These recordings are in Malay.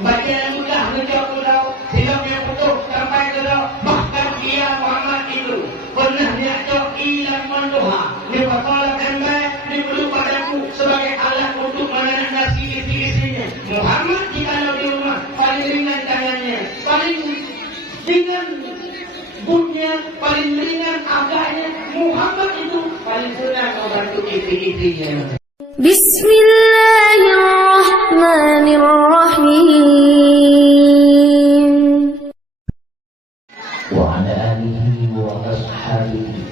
bagian mudah menjawab kau silap yang betul sampai ke kau. Bahkan dia Muhammad itu pernah dia ilang mendoa dia bertolakkan baik dia perlu padaku sebagai alat untuk menenangkan istri-istrinya. Muhammad jikalau di rumah paling ringan tangannya, paling ringan bunyinya, paling ringan agaknya. Muhammad itu paling senang membantu istri-istrinya. Bismillahirrahmanirrahim. Wa ala alihi wa ashabihi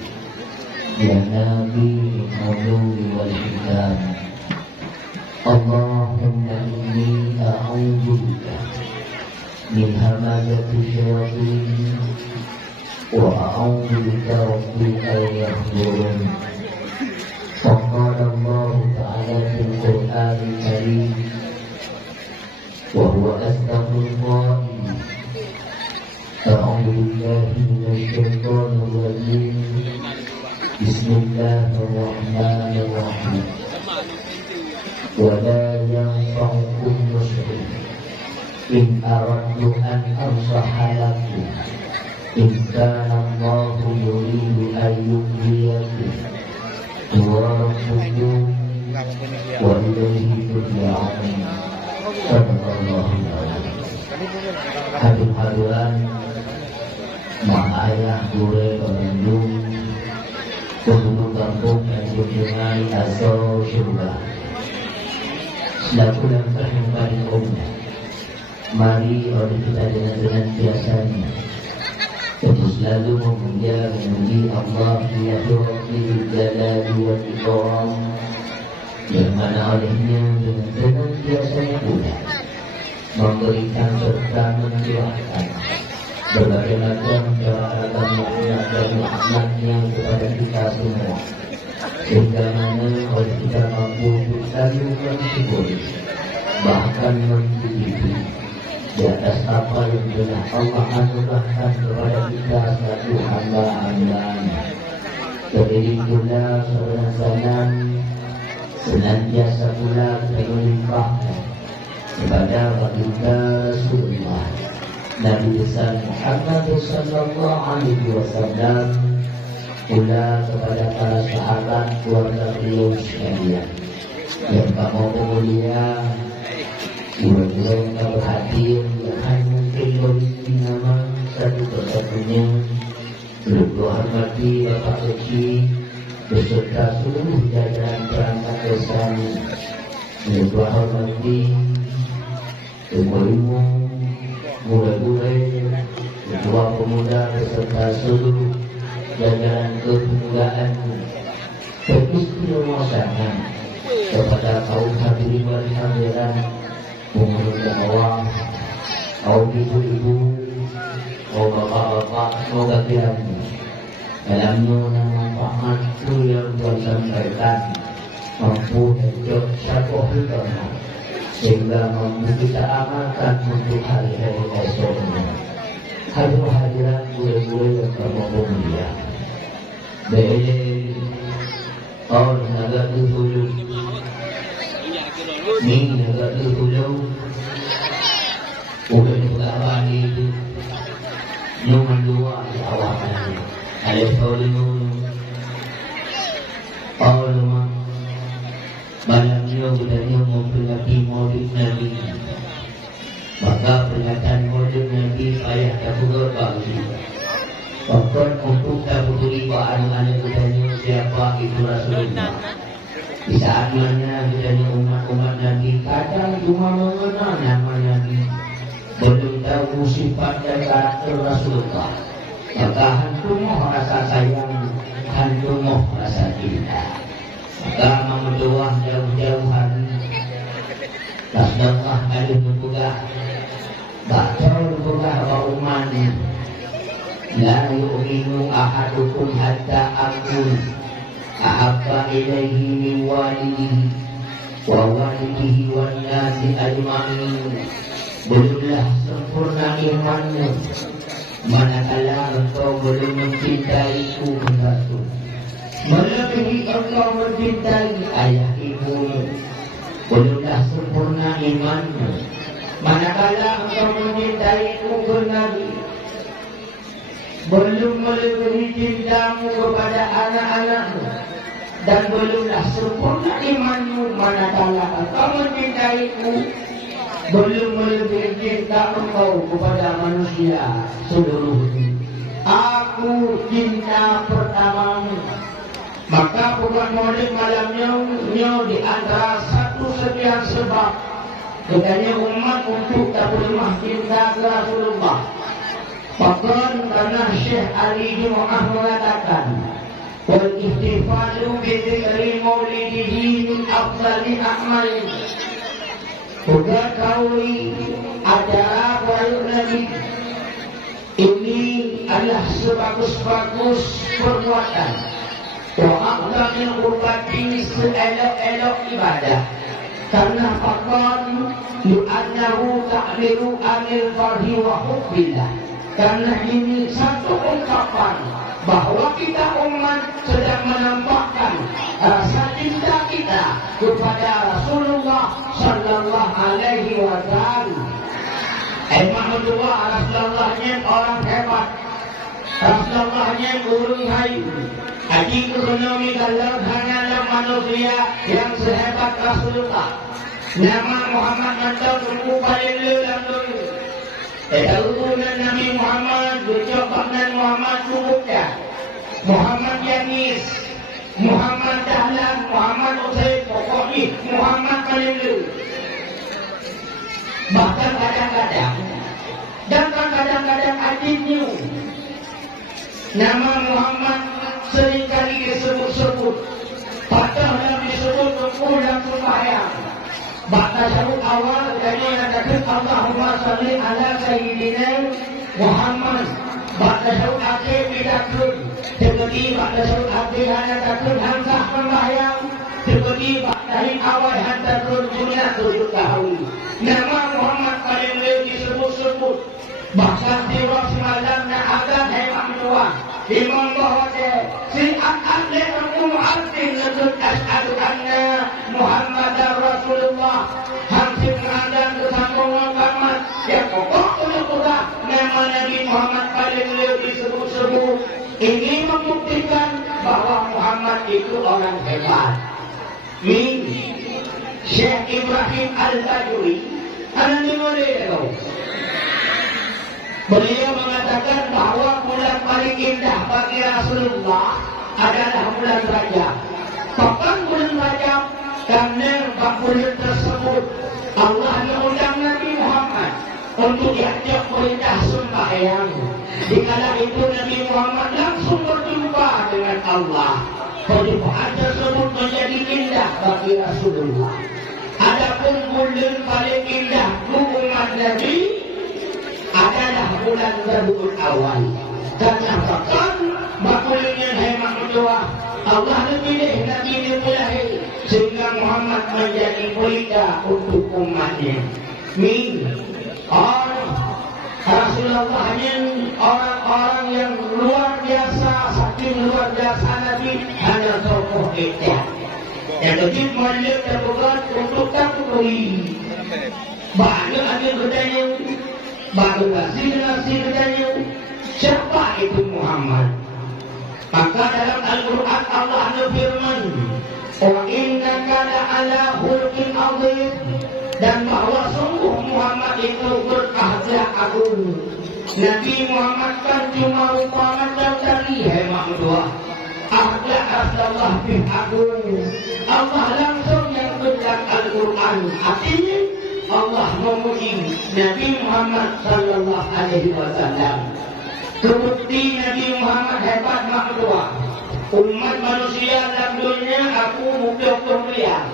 ya nabi al-ulumi wal hikam. Allahumma inni a'udzu bika min hamazati syayatin wa a'udzu bika rabbi an yahdurun. فقال الله تعالى في القرآن الكريم وهو أصدق القائل أعوذ بالله من الشيطان الرجيم بسم الله الرحمن الرحيم ولا ينفعكم نصحي إن أردت أن أنصح لكم إن كان الله يريد أن يغويكم ورسوله وإليه ترجعون. Sallallahu alaihi wasallam. Hadirin mak ayah bure Bandung, penduduk kampung yang junjungan asal surga. Selaku langkah yang paling umum, mari oleh kita dengan senantiasanya untuk selalu memuji Allah di Rabbil Jalali wal Ikram, yang mana olehnya dengan senantiasa pula memberikan serta mencurahkan berbagai macam ragam nikmat dan nikmatnya kepada kita semua, sehingga mana oleh kita mampu untuk selalu bersyukur bahkan mencicipi di atas apa yang telah Allah anugerahkan kepada kita selaku hamba-hambanya. Terdiri pula salam senantiasa pula terlimpahkan kepada baginda Rasulullah Nabi besar Muhammad sallallahu alaihi wasallam, pula kepada para sahabat keluarga beliau sekalian yang kamu mulia. Dua-dua yang berhadir yang mungkin memiliki nama satu persatunya, berdua hormati Bapak Kecil beserta seluruh jajaran perangkat desa, berdua hormati ibu-ibu, muda-muda, berdua pemuda beserta seluruh jajaran kepemudaan, beristimewa kepada kaum hadirin wal hadirat, umur bawah, kaum ibu-ibu, kaum bapak-bapak, semoga kiranya dalam manfaat itu yang Tuhan sampaikan mampu dan syakoh kita, sehingga mampu kita amalkan untuk hari-hari esoknya. Hadirin hadirat boleh-boleh yang bermohon mulia. Dari orang agak dihulu, ni agak dihulu, bukan berapa itu, nomor dua di awalnya. Alif Qaulun Qaulun malamnya budaya memperingati Maulid Nabi, maka peringatan Maulid Nabi payah tak berbagi. Bahkan untuk tak peduli anak-anak budaya siapa itu Rasulullah. Di saat mana budaya umat-umat Nabi kadang cuma mengenal nama Nabi, belum tahu sifat dan karakter Rasulullah. Maka hantumoh rasa sayang, hantumoh rasa cinta. Maka memedoah jauh-jauhan, Rasulullah alih membuka bakal membuka bauman. La yu'minu ahadukum hatta akun ahabba ilaihi min walidihi wa walidihi wan nasi ajma'in. Belumlah sempurna imanmu manakala engkau belum mencintaiku Rasul, melebihi engkau mencintai ayah ibumu. Belumlah sempurna imanmu Manakala engkau mencintai kubur Nabi, belum melebihi cintamu kepada anak-anakmu, dan belumlah sempurna imanmu manakala engkau mencintaiku, belum melebihi cinta engkau kepada manusia seluruhnya. Aku cinta pertamamu. Maka bukan maulid malamnya di antara satu sekian sebab katanya umat untuk tak lemah cinta ke Rasulullah. Bahkan karena Syekh Ali Jumaah mengatakan, wal ihtifalu bi dzikri maulidihi min afdali a'malin. Bukan kauli acara maulid Nabi ini adalah sebagus-bagus perbuatan. Wa aqdamil qurbati seelok-elok ibadah. Karena fakon li'annahu ta'liru anil farhi wa hubbillah. Karena ini satu ungkapan bahwa kita umat sedang menampakkan rasa cinta kita kepada Rasulullah sallallahu alaihi wasallam. Mahmudullah Rasulullahnya orang hebat, Rasulullahnya guru hayu. Haji ekonomi kalau hanyalah manusia yang sehebat Rasulullah. Nama Muhammad mantau tunggu paling dalam dunia. Tahunan Nabi Muhammad, ucapan Muhammad cukupnya. Muhammad Yanis, Muhammad Dahlan, Muhammad Usaid, pokoknya Muhammad paling dulu. Bahkan kadang-kadang, adiknya nama Muhammad seringkali disebut-sebut, padahal disebut berulang sembahyang. Baca sebut awal dari yang kata Allahumma salli ala sayyidina Muhammad. Baca sebut akhir bidakun. Seperti baca sebut akhir hanya takun hamzah sembahyang. Seperti baca awal hantar dunia 7 tahun. Nama Muhammad paling lebih disebut-sebut. Bahkan sirah semalamnya akan hemat dua. Imam Bahadir si'at le'akum artin lekut ashadu anna Muhammad Rasulullah. Hampir mengadaan kesambungan kamat. Yang pokok udah nama Nabi Muhammad paling lebih disebut-sebut. Ini membuktikan bahwa Muhammad itu orang hebat. Ini Syekh Ibrahim Al-Bajuri anak dimulai itu. Beliau mengatakan bahwa bulan paling indah bagi Rasulullah adalah bulan Rajab. Bahkan bulan Rajab karena bulan tersebut Allah mengundang Nabi Muhammad untuk diajak perintah sembahyang. Dikala itu Nabi Muhammad langsung berjumpa dengan Allah. Perjumpaan tersebut menjadi indah bagi Rasulullah. Adapun bulan paling indah umat Nabi adalah bulan Rabiul Awal. Karena bahkan makulnya hemat berdoa Allah lebih Nabi dimulai sehingga Muhammad menjadi pelita untuk umatnya. Min Rasulullahnya orang-orang yang luar biasa, saking luar biasa Nabi hanya tokoh itu. Yang wajib melihat terbuka untuk takui. Banyak ada bertanya. Baru nasi bertanya, siapa itu Muhammad? Maka dalam Al-Quran Allah berfirman, wa innaka la'ala khuluqin 'adzim, dan bahwa sungguh Muhammad itu berakhlak agung. Nabi Muhammad kan cuma rupa macam tadi hemat dua. Akhlak Rasulullah bin agung. Allah langsung yang berkat Al-Quran. Artinya Allah memuji Nabi Muhammad sallallahu alaihi wasallam. Terbukti Nabi Muhammad hebat makhluk. Umat manusia dalam dunia aku mukul melihat.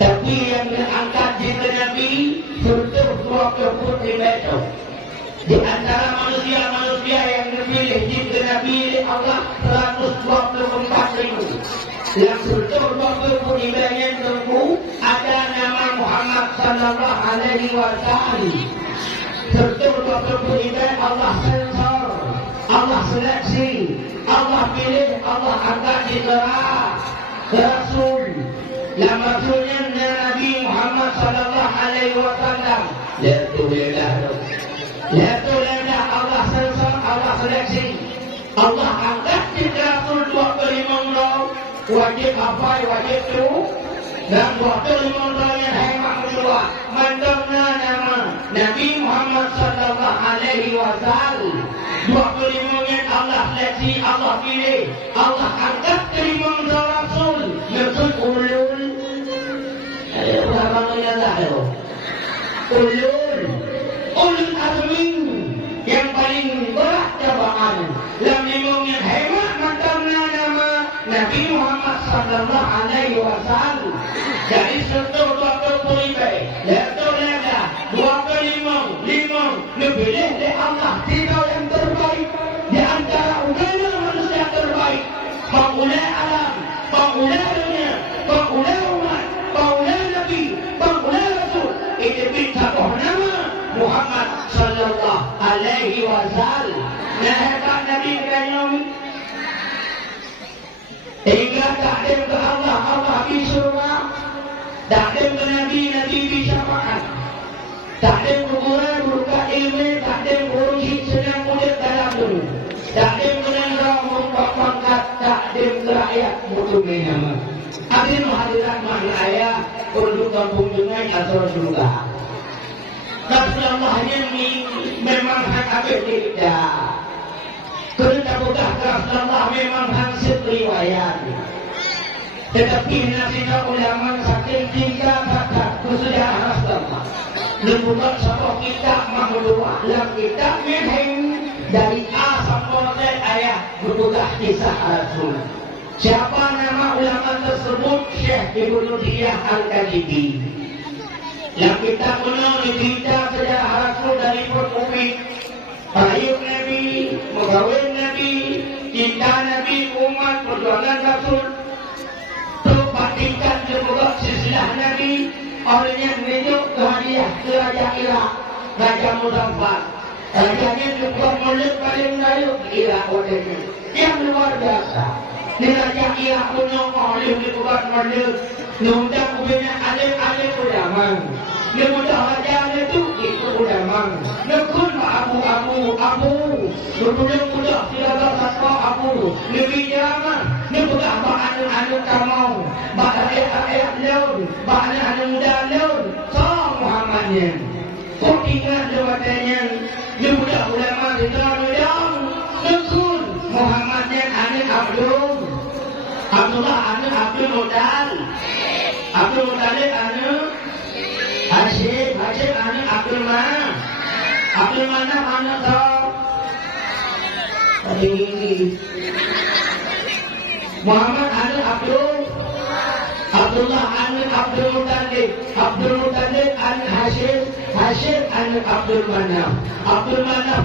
Tapi yang diangkat di Nabi surga 25 meter. Di antara manusia yang dipilih di Nabi Allah 124.000. Yang surga 25 yang tunggu ada nama Muhammad sallallahu alaihi wasallam. Surga 25 Allah sensor, Allah seleksi, Allah pilih, Allah angkat di Rasul. yang maksudnya Nabi Muhammad sallallahu alaihi wasallam. Lihatlah Allah Allah seleksi. Allah angkat jika Rasul 25 tahun wajib apa wajib itu dan 25 tahun yang hemat kedua mendengar nama Nabi Muhammad sallallahu alaihi wasallam. 25 yang Allah seleksi, Allah pilih, Allah angkat 25 Rasul. Maksud ulul. Ada berapa yang ada? Ulul azmi yang paling berat cobaan. Lam limung yang hebat mendengar nama Nabi Muhammad sallallahu alaihi wasallam. Dari 125 lihatlah 25 lebih dari Allah tidak yang terbaik di antara umat manusia terbaik. Pengguna alam, pengguna dunia, pengguna umat, pengguna Nabi, pengguna Rasul. Itu satu nama Muhammad sallallahu alaihi wasallam. Nah hebat Nabi kalian hingga takdim ke Allah, Allah di surga. Takdim ke Nabi, Nabi di syafaat. Takdim ke Quran, berupa ilmu, takdim urusi senang mudah dalam dunia. Takdim ke negara, berupa pangkat, takdim ke rakyat, butuh nama. Hadirin hadirat mana ayah, kedudukan kunjungan asal surga. Rasulullah yang memang hak tidak. Kerana bukan Rasulullah memang hasil riwayat. Tetapi nasihat ulama saking 3 kata kesudahan Rasulullah. Membuat satu kitab mahluah dalam kitab yang dari A sampai Z ayat berbuka kisah Rasul. Siapa nama ulama tersebut? Syekh Ibnu Diyah Al-Kalibi. Yang kita kenal cerita sejarah Rasul dari perkumi, lahir Nabi, megawai Nabi, cinta Nabi, umat, perjuangan Rasul, terbandingkan juga silsilah Nabi, olehnya menunjuk ke hadiah ke Raja Irak, Raja Muzaffar. Rajanya juga mulut paling layu di Irak waktu yang luar biasa. Di Raja Irak punya oleh dibuat mulut, nundang ubinnya alif udaman. Nemudah raja itu udaman. Nekun abu. Berbudak tidak ada abu. Lebih jaman. Nemudah anu kamau. Ayat leun. Anu muda leun. So Muhammadnya. Kau ingat jawabannya. Nemudah ulama tidak mudang. Nekun Muhammadnya anu Abdul. Abdullah anu Abdul Mudal. Abdul Mudalib anu Hashim anu Abdul Manaf anu tadi Muhammad anu Abdullah anu Abdul Muttalib anu Hashim anu Abdul Manaf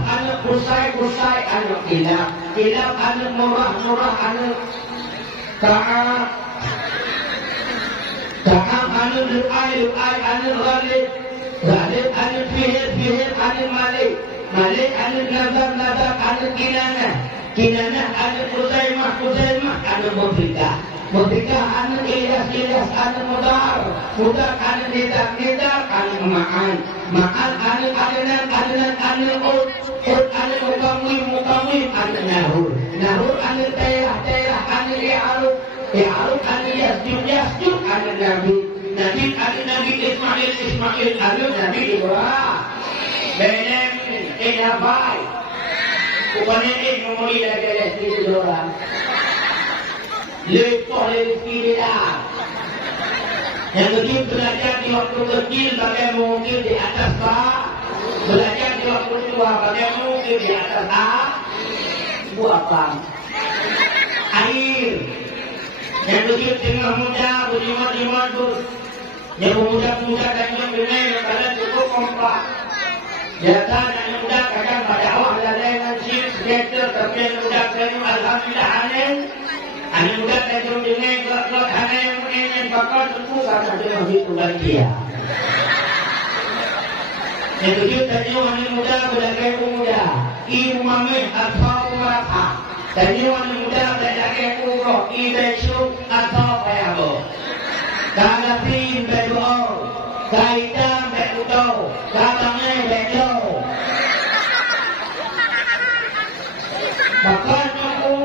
anu Qusay anu Kilab anu Murrah anu Ka'ab anu Lu'ay anu Ghalib anu Fihir anu Malik anu Nazar anu Kinanah anu Kuzaimah anu Mudrika anu Ilyas anu Mudar anu Nidar anu Ma'an anu Adnan anu Ud anu Mukamwim anu Nahur anu Tayrah anu Ya'aruf anu Yasjud anu Nabi anu Nabi Ismail anu Nabi Ibrahim. Belem Abai. Bukannya memori lagi di orang. Lepas tidak. Yang kecil belajar di waktu kecil bagaimana mungkin di atas bak. Belajar di waktu tua bagaimana mungkin di atas bak. Buat apa? Air. Yang kecil tengah muda berjimah yang muda dan yang benar yang kalian cukup kompak. Biasa yang muda kadang pada awal dengan sip skater tapi yang muda kalian alhamdulillah aneh. Anak muda tajam dengan kelak aneh yang bakal tentu karena dia masih tunggal dia. Yang tujuh tajam anak muda berdagai muda. Ibu mami atau merata. Tajam anak muda berdagai umroh. Ibu atau payabo. Kalapin bedo, kaitang bedo, katangay bedo. Bakal aku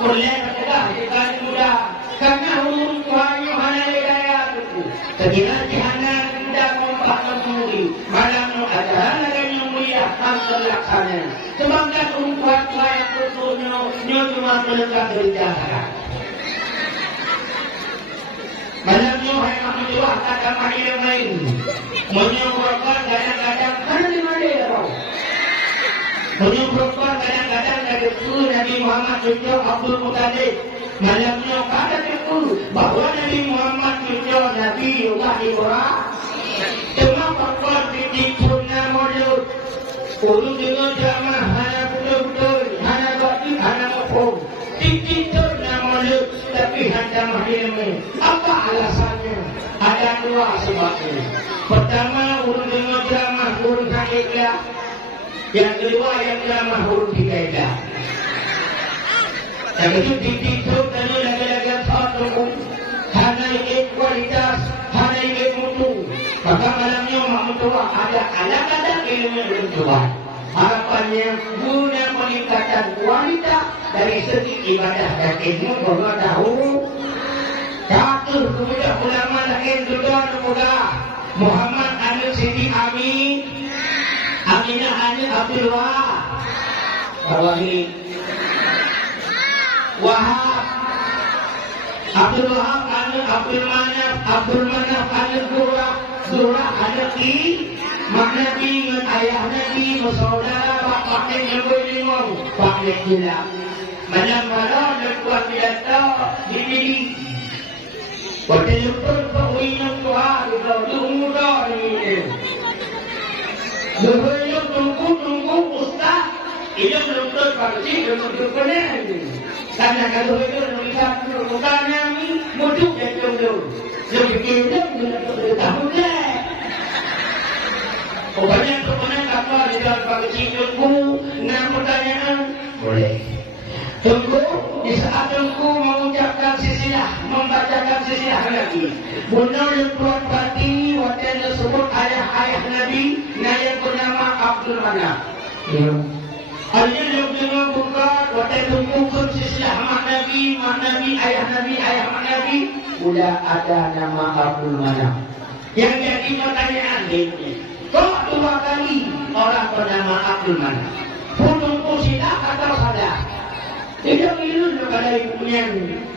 boleh berdekat dengan muda, karena ulun kuhanyo hanay daya aku. Ketika dihana muda mempak memuri, malam no ajaran lagi mulia ang terlaksana. Sebabkan ulun kuhan yang bersunyo, nyo cuma menegak gereja. Malam nyo ay makatuwa kata mahirap ngayon. Munyong berokor kadang-kadang mana di mana ya? Munyong berokor kadang-kadang dari itu Nabi Muhammad tunjuk Abdul Muttalib. Malam nyo kata itu bahwa Nabi Muhammad tunjuk Nabi Allah Ibrahim. Cuma berokor titik purna mulut. Ulu dengan jamaah hana betul-betul, hana batin, hana mafhum. Titik purna mulut. Tapi hanya mahirmi. Apa alasannya? Ada dua sebabnya. Pertama, urut dengan drama urut hakikat. Yang kedua, yang drama urut hikaidah. Yang kedua, ditituk dan lagi-lagi satu. Hanya ingin kualitas, hanya ingin mutu. Maka malamnya mamutua ada ilmu yang Tuhan. Harapannya guna peningkatan kualitas dari segi ibadah dan ilmu bahwa tahu jatuh kemudian ulama lain juga Muhammad Anil Siti Amin Aminah Anil Abdul Wahab Abdul Wahab Anil Abdul Manaf Anil Zura Anil Ki mak Nabi dengan ayah Nabi bersaudara pakai nyebut pakai gila malam-malam dan kuat pidato diri pada lupa penguinang Tuhan itu mudah ini berhubung tunggu ustaz itu belum terpaksa belum terpenuh karena kalau itu nulisan bukan kami mudah jadi dulu lebih kira belum tahu deh. Banyak kata di dalam pagi tunggu 6 pertanyaan boleh. Tunggu di saat tunggu mengucapkan sisilah, membacakan sisilah Nabi. Bunda yang kuat hati, wajan tersebut ayah-ayah Nabi, yang bernama Abdul Manaf. Hanya yang dengan buka, wajan tunggu sisilah mak Nabi, ayah Nabi, sudah ada nama Abdul Manaf. Yang jadi pertanyaan ini. Kok 2 kali orang bernama Abdul Manaf? Putungku sidak atau sadah? Tidak milu kepada ibunya.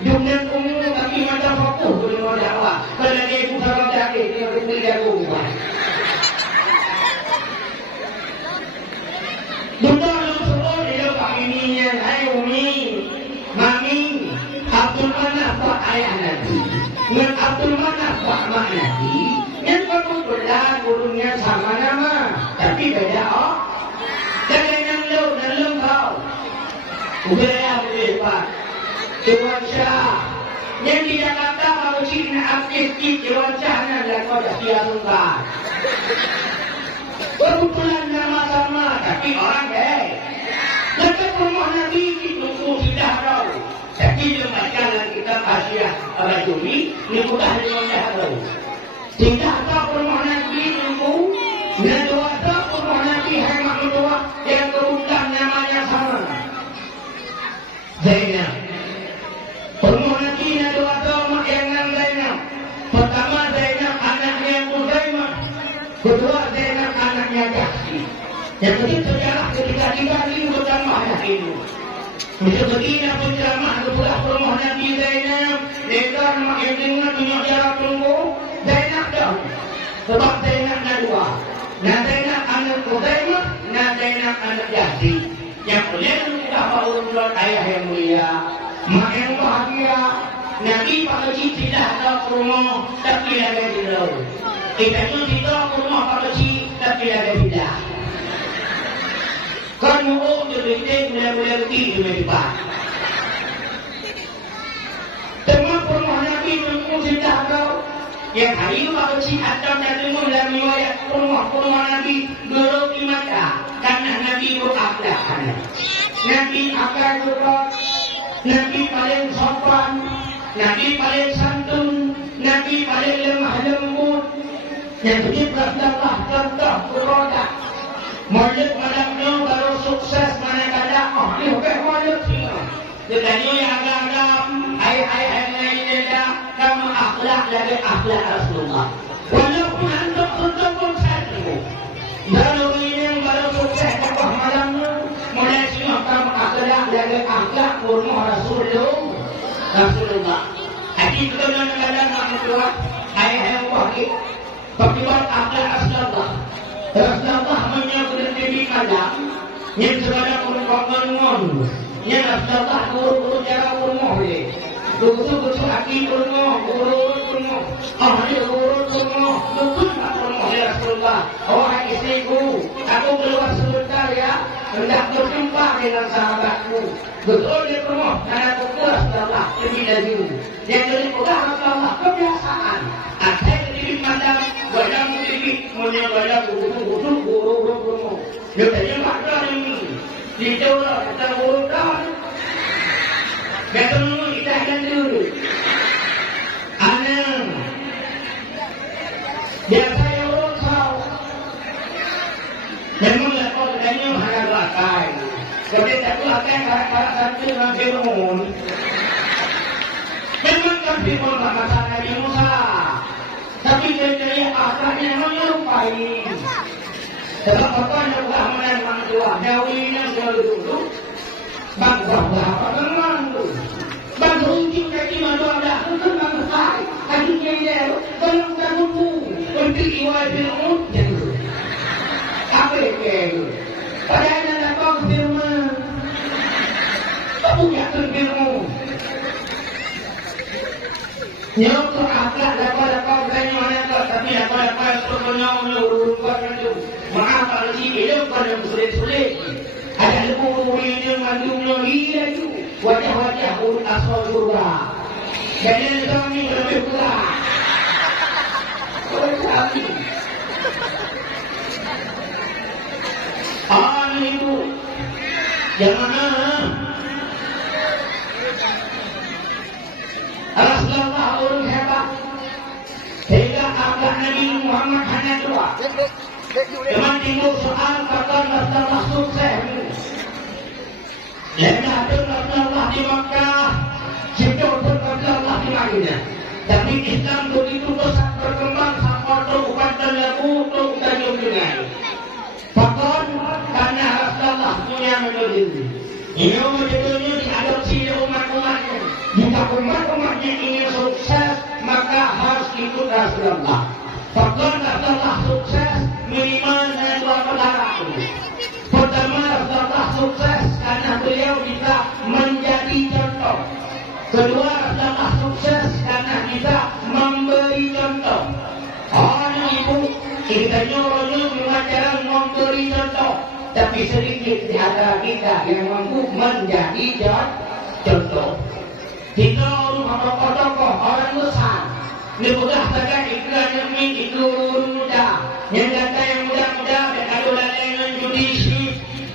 Jumlah umum tapi mata fokus boleh berdakwah. Kalau dia ibu sama jahit, dia beri dia rumah. Dunia lu semua dia pak ininya. Hai Umi, Mami, Abdul Manaf pak ayah Nabi. Dengan Abdul Manaf pak mak Nabi. Yang kebetulan gurunya sama nama, tapi beda jangan nalung kau. Budaya Pak Dewan Syah. Yang di Jakarta kalau Cina aktif Dewan Syah adalah kau dah dialungkan. Kebetulan nama sama, tapi orang baik. Lepas rumah Nabi ditunggu sudah tahu. Tapi lembaga kita Asia Rajuli, ini mudah tahu. Tidak tahu rumah Nabi itu dan dua tahu rumah Nabi hemat dua yang kemudian namanya sama Zainab. Rumah Nabi dan dua tahu yang nama Zainab. Pertama Zainab anaknya Uzaimah, kedua Zainab anaknya Jahsi. Yang ketiga sejarah ketika dibagi bertambah anak itu. Untuk begini penceramah kepada rumah Nabi Zainab, lebar mak yang dengar tunjuk jarak tunggu. Zainab dah. Sebab Zainab ada 2. Nah Zainab anak Uzaimah, nah Zainab anak Jahsi. Yang boleh sudah urut ayah yang mulia, mak yang bahagia. Nabi Pak Haji tidak ada rumah, tapi ada di laut. Kita itu tidak rumah Pak Haji, tapi ada tidak. Kan mau jadi mulai begitu mereka. Semua rumah Nabi menunggu tidak ada. Yang hari itu Pak Haji ada dari mulai riwayat rumah Nabi belum dimata karena Nabi berakhlak. Nabi akan juga, Nabi paling sopan, Nabi paling santun, Nabi paling lemah lembut. Yang ini Rasulullah contoh berodak. Mulut madamnya baru sukses manakala ahli hukum mulut sih. Jadi yang agak-agak hai kamu akhlak dari akhlak Rasulullah. Walaupun antum untuk pun satu. Dalam ini yang baru sukses dakwah malamnya mulai semua kamu akhlak dari akhlak kurma Rasulullah. Hadis itu yang kadang Rasulullah hai wahid. Akibat akhlak Rasulullah. Rasulullah menyebut diri malam yang segala kurma yang Rasulullah guru cara kurma boleh. Guru aki kurma, guru kurma, ahli guru kurma, betul tak kurma ya Rasulullah. Oh istriku, aku keluar sebentar ya, hendak berjumpa dengan sahabatku. Betul dia kurma, karena aku Rasulullah lebih dari yang dari mudah Rasulullah kebiasaan. Saya jadi mandang, badan diri, punya badan guru kurma. Dia tanya mana ini? Di jauh kita guru dah. Betul kita akan dulu. Anak biasa yang urut kau. Memang lekor katanya hanya lakai. Tapi tak lakai karak-karak satu dengan Fir'aun. Memang kan Fir'aun masalah Nabi Musa. Tapi dari akhlaknya menyerupai. Sebab pokoknya bukan menang dua. Dawinya dulu. Bangsa apa teman tu? Bangsa ujung kaki malu ada, tu bangsa. Akhirnya dia belum terbuku untuk iwal Fir'aun jadi. Apa itu? Padahal nak kau firman. Apa yang Fir'aun? Nyok tu akhlak lepas berani mana kau tapi lepas tu kau nyok itu. Maaf kalau si hidup pada sulit-sulit. Ada lembu ini mandungnya iya itu wajah-wajah urut asal surga. Jadi kami lebih kurang. Kami. Itu jangan. Rasulullah orang hebat. Sehingga akhlak Nabi Muhammad hanya dua. Jangan timbul soal kata Rasulullah sukses. Yang ada Rasulullah di Makkah, sejauh pun Rasulullah di Madinah. Tapi Islam begitu besar berkembang sampai bukan terlalu bukan junjungan. Bahkan karena Rasulullah punya metode. Ini metodenya diadopsi oleh umat-umatnya. Jika umat-umatnya ingin sukses, maka harus ikut Rasulullah. Bahkan Rasulullah sukses minimal dengan dua perkara. Pertama, Rasulullah sukses karena beliau bisa menjadi contoh. Kedua, Rasulullah sukses karena bisa memberi contoh. Orang ibu kita nyuruh mengajarkan memberi contoh, tapi sedikit di antara kita yang mampu menjadi contoh. Kita orang tokoh-tokoh orang besar. Ini mudah saja iklan yang itu muda. Yang kata yang muda-muda berkadu dengan judisi,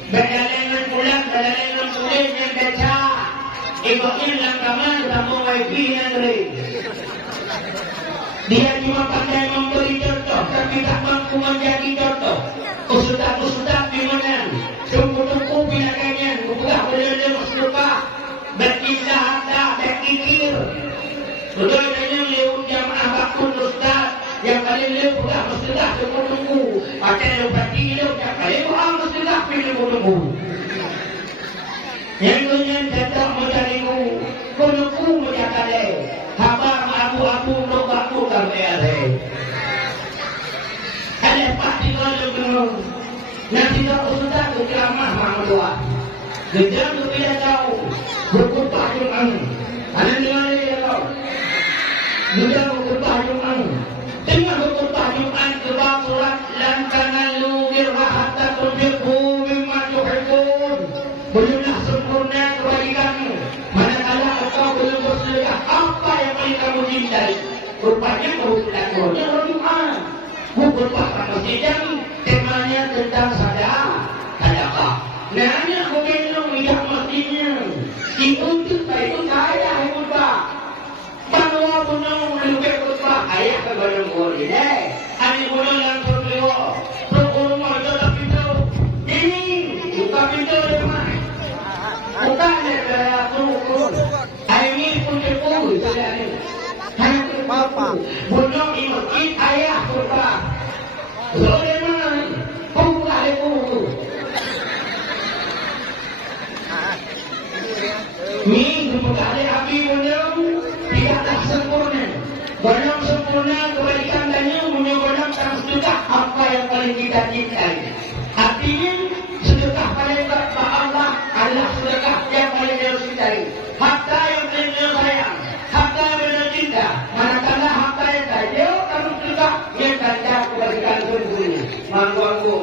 berkaitan pulang, berkaitan sulit yang baca. Ibadah yang kaman sama wifi yang lain. Dia cuma pandai memberi contoh, tapi tak mampu menjadi contoh. Ustaz-ustaz di mana? Tunggu-tunggu bilangnya, bukan boleh bersuka, bertindak ada, berkikir. Betul dengan lewat jamaah bakun ustaz yang paling lewat bukan mestilah tunggu-tunggu. Pakai lewat lewat yang paling bukan mestilah tunggu-tunggu. Yang kemudian datang mencariku, konoku menjadi kabar abu-abu nobaku kami ada pak di dalam nanti tak ustaz keramah mahdua. Gejam tidak tahu berkumpah dengan ada nilai dia. Juga berkumpah Jumat. Dengan berkumpah Jumat kebab surat lan tanalu birra hatta tunfiqu mimma tuhibbun. Belumlah sempurna kebaikanmu. Manakala engkau belum bersedekah apa yang paling kamu cintai. Rupanya kamu tidak keluarnya Jumat. Bukan pada masjid temanya tentang sedekah. Nanya komentar tidak mestinya. Itu saya hebat. Bahwa punya lebih ini. Ani bodoh yang terlewa. Terus mau jatuh pintu. Ini buka pintu dia mah. Buka ni saya turun. Ini pun terpuluh sudah ni. Hanya terpuluh. Bodoh ini ayah buka. Kalau dia mana? Kau buka dia puluh. Ni berkali api bodoh tidaklah sempurna. Bodoh sempurna kebaikan dannya punya bodoh tak sedekah apa yang paling kita cintai. Artinya sedekah paling kepada Allah adalah sedekah yang paling dia cintai. Harta yang paling dia sayang, harta yang paling dia cinta. Manakala harta yang tak dia kalau sedekah dia tanda kebaikan sempurna. Manggu-manggu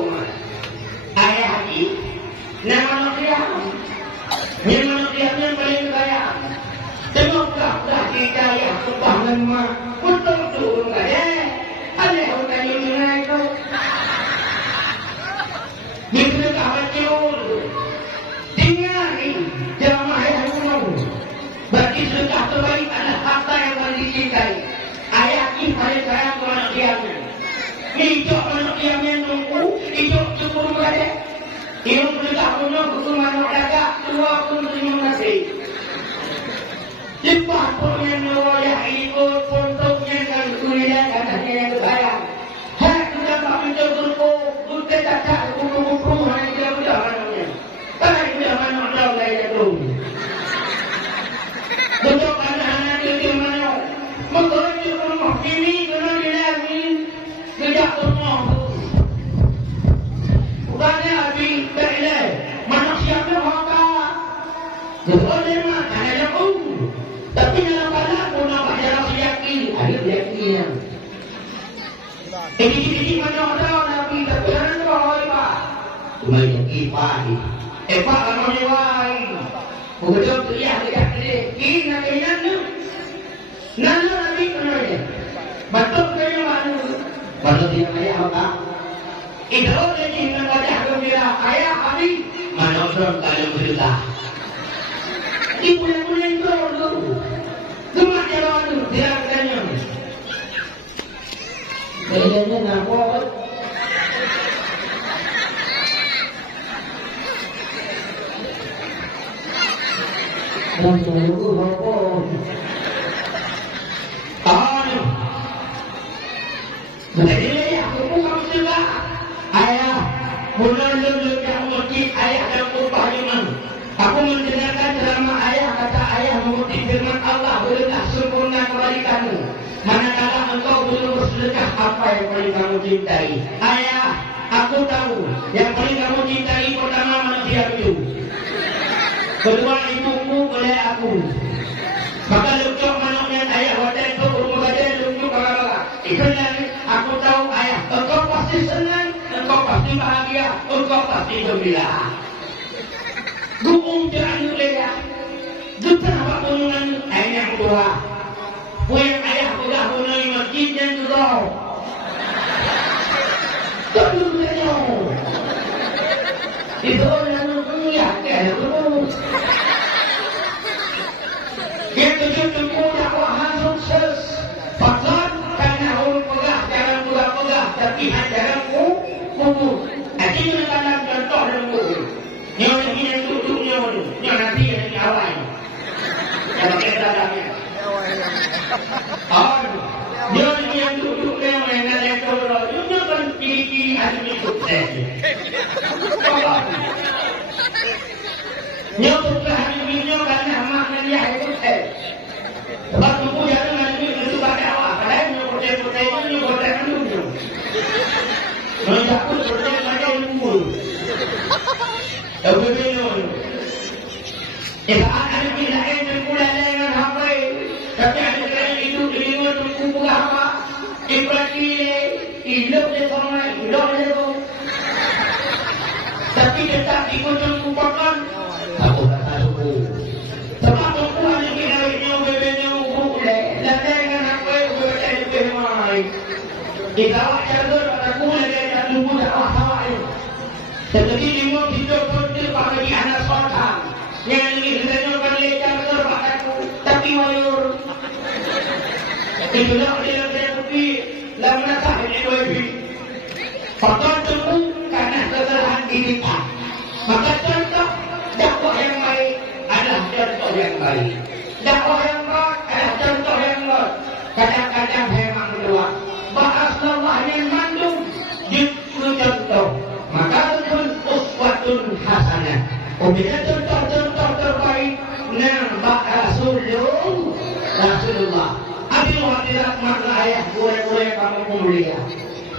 ayah lagi nama manusia. Yang manusia yang paling kaya. Tengoklah kita yang kebangan mah untuk turun kaya. Ada orang yang mengenai itu. Bisa kawacul. Tinggal ni jamaah yang umum. Bagi sedekah terbaik adalah harta yang paling dicintai. Ayah ini paling sayang ke manusianya. Hijau manusianya nunggu, hijau cukup kaya. Yung berita punya hukuman mereka dua pun terima kasih. Jepah pun yang mewajah ikut untuknya dan kuliah katanya yang kebayang. Hak sudah tak minta berku, kita cakap buku-buku hanya tidak boleh orangnya. Karena itu yang mana orang lain yang belum. Untuk anak-anak dia mana? Mengerti rumah ini kena dilagi sejak rumah. Bukannya habis berilai manusia itu maka boleh makan ada pun tapi dalam badan pun nampak jalan yakin ada yakin ini mana ada Nabi tapi ada orang pak cuma yakin pak pak kalau nyewai begitu teriak ini nak tu nana Nabi kenapa betul kaya mana betul dia kaya apa itu dia ingin wajah gembira ayah habis mana orang kalau berita ibu yang punya itu gemak jalan itu dia katanya bedanya nak buat dan tunggu apa jadi aku bukan juga ayah mulai-mulai yang mengutip ayah dan upah iman. Aku mendengarkan ceramah ayah, kata ayah mengutip firman Allah, berilah sempurna kebaikanmu. Manakala engkau belum bersedekah apa yang paling kamu cintai. Ayah, aku tahu yang paling kamu cintai pertama manusia itu. Kedua ibumu oleh aku. Maka lucu manaknya ayah wadah itu rumah wadah lucu kalau itu yang aku tahu ayah. Engkau pasti senang. Engkau pasti bahagia, engkau pasti gembira. Gumung jangan lupa. Juta apa punungan ayah yang tua. Puyang ayah sudah punai masjid dan surau. Tolong saja. Itu orang yang kaya terus. Yang tujuh dakwahan sukses. Fakat karena orang pegah jangan pegah-pegah, tapi jangan kubur. Nanti dalam contoh dalam kubur. Yang ini yang duduknya itu, yang nanti yang awal. Yang pakai dalamnya. Yang ini yang duduknya yang ada kalau itu kan pilih-pilih ada di sukses. Yang sukses hari ini karena makna dia sukses. Sebab tubuh yang nanti itu pada awal. Kalau yang putih-putih itu putih kan dulu. Menjauh putih macam dulu. Tapi belum. Saat ada pilihan yang mulai dengan apa? Tapi ada yang itu dengan tubuh apa? Ibrahim hidup di sana, hidup di sana. Tapi tetap ikut mengumpulkan. Aku kata suku. Sebab aku ada pilihannya berbeza boleh. Dan dengan apa berbeza lebih. Jika jalur aku lagi dan tunggu dakwah sawai. Seperti lima hidup kontil bagi anak sultan. Yang ini sebenarnya balik jalur aku tapi mayur. Itulah dia putih Lalu nak ini dua ibu. Faktor temu karena kesalahan diri kita. Maka contoh dakwah yang baik adalah contoh yang baik. Dakwah yang baik adalah contoh yang baik. Kadang-kadang memang berdua. Bahaslah yang mandung justru contoh. Maka pun uswatun hasanah. Kemudian contoh-contoh terbaik nampak Rasulullah. Adil hadirat makna ayah boleh kamu mulia.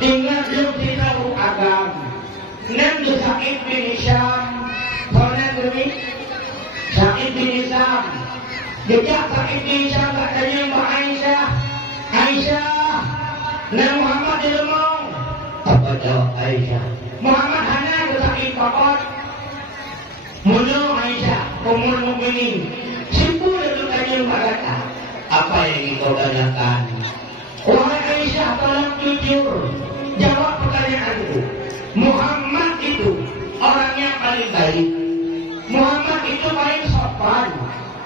Ingat belum kita agam. Nabi Sa'id bin Hisham. Pernah demi Sa'id bin Hisham. Dia Sa'id bin Hisham katanya Mbak Aisyah. Aisyah, Nabi Muhammad di lemong. Apa jawab Aisyah? Muhammad hanya Sa'id pakot. Mulu Aisyah, umur mukminin. Simpul itu katanya Mbak kata. Apa yang kau tanyakan? Wahai Aisyah, tolong jujur. Jawab pertanyaanku. Muhammad itu orang yang paling baik. Muhammad itu paling sopan.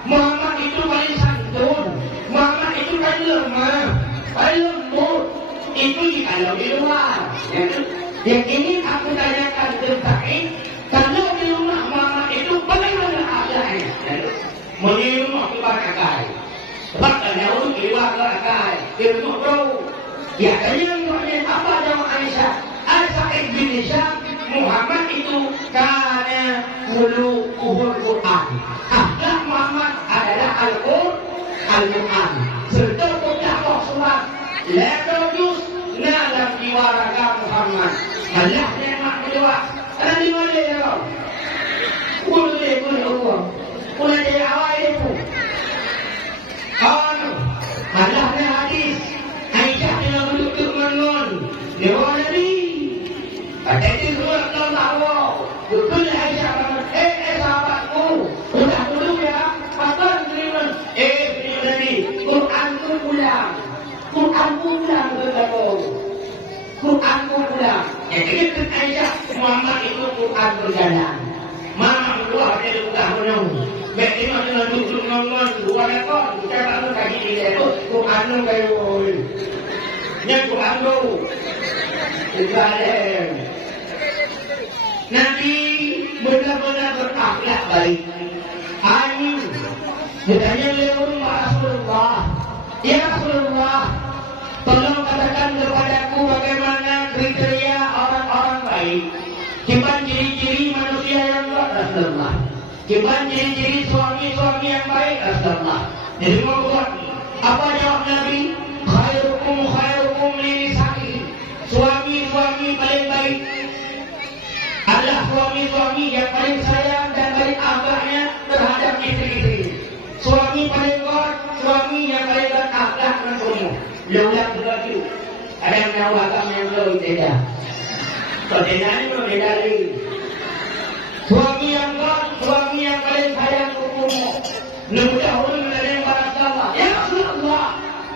Muhammad itu paling santun. Muhammad itu paling lemah, paling lembut. Itu kalau di luar. Yang ini aku tanyakan tentang kalau di rumah Muhammad itu bagaimana adanya? Mau di rumah itu pakai. Sebab kalau di luar pakai, di rumah bro. Ya, kalian apa jawab Aisyah? Al-Sa'id bin Hisham, Muhammad itu karena mulukuhul Quran. Akhlak Muhammad adalah Al-Quran. Setutup dakwah surat. La tujus nalam diwaraga Muhammad. Allah nikmat kedua. Ada di mana ya? Boleh Allah. Boleh dia awal itu. Kawan, Allah ni hadis. Aisyah dia duduk mengun. Dia Nabi. Kata itu surat Allah. Betul Aisyah kata, sahabatku, sudah dulu ya. Pasal terima. Terima Nabi. Quranku pulang. Quranku pulang kataku. Quranku pulang. Jadi kata Aisyah, Muhammad itu Quran berjalan. Mama berdua dia sudah menung. Baik dia dengan duduk mengun. Dua rekod. Kita tak kaji dia itu. Quran kayu. Yang Quran tu. Ibrahim. Nabi benar-benar berakhlak baik. Amin. Ditanya oleh Rasulullah. Ya Rasulullah, tolong katakan kepadaku bagaimana kriteria orang-orang baik. Kiban ciri-ciri manusia yang baik Rasulullah. Kiban ciri-ciri suami-suami yang baik Rasulullah. Jadi mau buat apa jawab Nabi? Khairukum linisaihi. Suami-suami paling baik adalah suami-suami yang paling sayang dan baik akhlaknya terhadap istri-istri. Suami paling kuat, suami yang paling berakhlak dan penuh. Leulah begitu. Ada yang tahu agama yang belum tidak. Perbedaan ini berbeda lagi. Suami yang kuat, suami yang paling sayang hukummu. Mudah-mudahan menerima Rasulullah. Ya Rasulullah,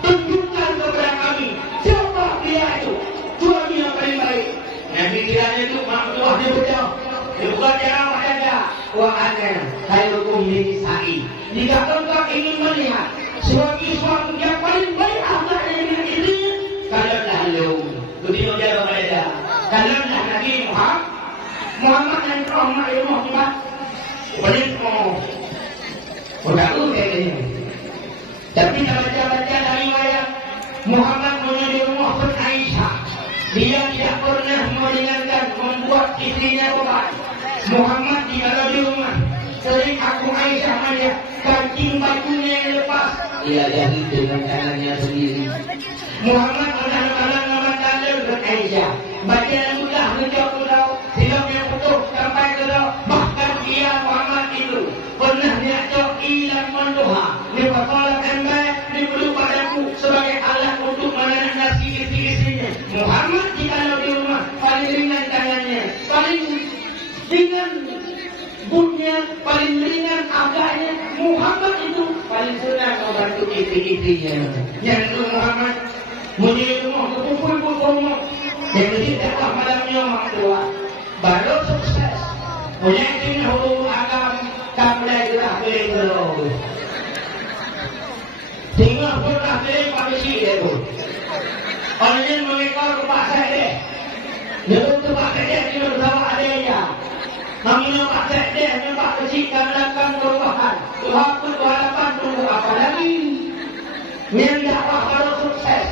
tunjukkan kepada kami siapa dia itu. Suami yang paling baik. Nabi kiranya itu maksudnya dia berjauh. Dia bukan jawab saja. Wa ana khairukum linisai. Jika engkau ingin melihat suami-suami yang paling baik akhlaknya dengan istrinya, kalaulah lu. Begitu dia berbeda. Kalaulah Nabi Muhammad yang rahmat ilmu kita. Boleh tahu kayak gini. Tapi baca-baca dari riwayat Muhammad menuju rumah pun Aisyah. Dia tidak pernah meringankan membuat istrinya beban. Muhammad di rumah sering aku Aisyah melihat kancing bajunya yang lepas. Dia jahit dengan tangannya sendiri. Muhammad kadang-kadang memandang dengan Aisyah. Baca yang mudah menjauh-jauh, silap yang putus sampai ke dalam. Bahkan dia Muhammad itu pernah diajak ilang mendoa. Dia bertolakkan baik, diberi padaku sebagai alat untuk menarik nasi istri-istrinya. Muhammad jika di rumah paling ringan tangannya, paling ringan bunyinya, paling ringan agaknya. Muhammad itu paling senang membantu istri-istrinya. Yang itu Muhammad bunyi rumah berkumpul-kumpul. Yang tidak malamnya orang tua baru sukses. Punya istri hulu agam kamlai gerah beli gerah. Tinggal pernah beli polisi dia tu. Orang yang Kami nampak sekdeh, nampak kecil, belakang perubahan. Tuhan pun harapan tunggu apa lagi? Yang dakwah baru sukses.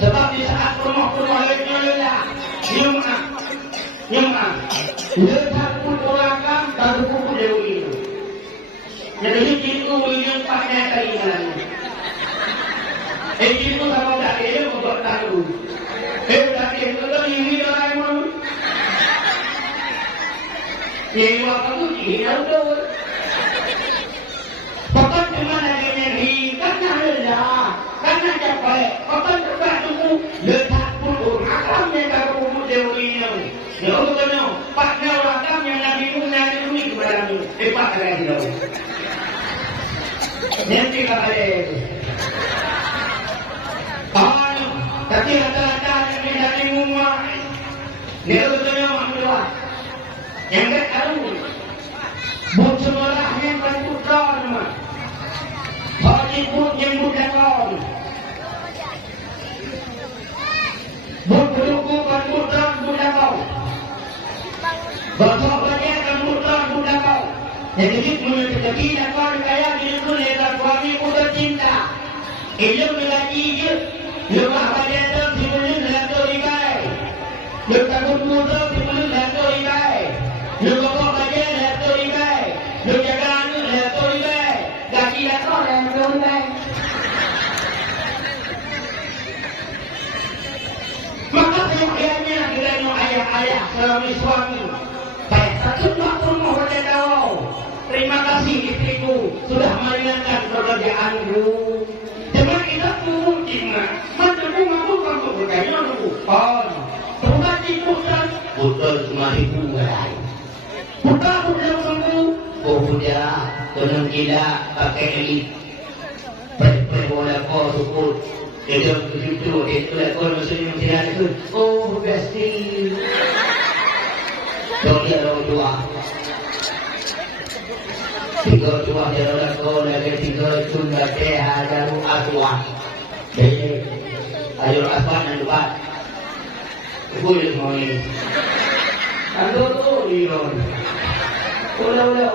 Sebab di saat rumah-rumah lainnya, nyemang. Letak pun orang kan, baru pun dewi. Jadi itu yang pakai kali ini. Itu sama dah dia untuk tahu. Dah dia itu ini orang mana? Yang waktu itu dia tahu. Pokok cuma lagi ni karena lelah, karena capek. Pokok juga tunggu letak pun orang kan yang baru dewi ni. Kalau betul, paknya orang kan yang nabi punya ini kepada ni. Pak lagi tu. Nanti kali. Tapi rata-rata yang dari rumah ni betul Alhamdulillah. Yang tak tahu bud semarah yang berputar bagi bud yang budakan bud beruku berputar budakan bapak banyak berputar budakan. Jadi mulai terjadi nakal kaya diriku lebar suami muda cinta ilmu lagi je lemah banyak tu simulin lato ribai bertakut muda simulin lato ribai bapak banyak lato ribai jaga anu lato ribai gaji lato ribai. Maka sayangnya kiranya ayah-ayah suami baik satu rumah pada tahu. Terima kasih istriku sudah meringankan pekerjaanku. Jangan kita mungkin menunggu bukan bekerjanya dulu. Bukan diputar. Putar semari bungai. Putar sembuh. Budak tenang gila pakai elit. Bola kau sukut. Dia begitu itu kau maksudnya tidak itu. Oh besti. Dia dua. Tiga dua dia kau lagi tiga tunda teh ada aswa. Jadi ada aswa dan dua. Boleh mau ini. Aduh tu iron. Ulah.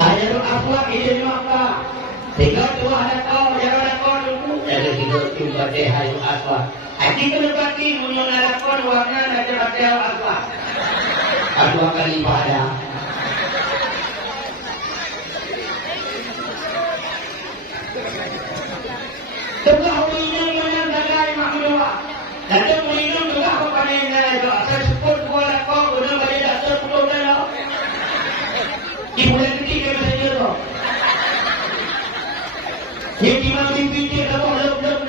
Ada aswa ini maka. Tiga dua ada kau dulu. Ada tiga tunda teh ada aswa. Hati kena bagi menyenangkan warna dan ada aswa. Dua kali pada. Tengah hulinya menang dagai makmullah. Dan dia hulinya juga kepada yang lain. Saya sebut kuala kau guna bagi dasar pulau dana. Di bulan ketiga dia saja tu. Yang di mana mimpi dia kalau belum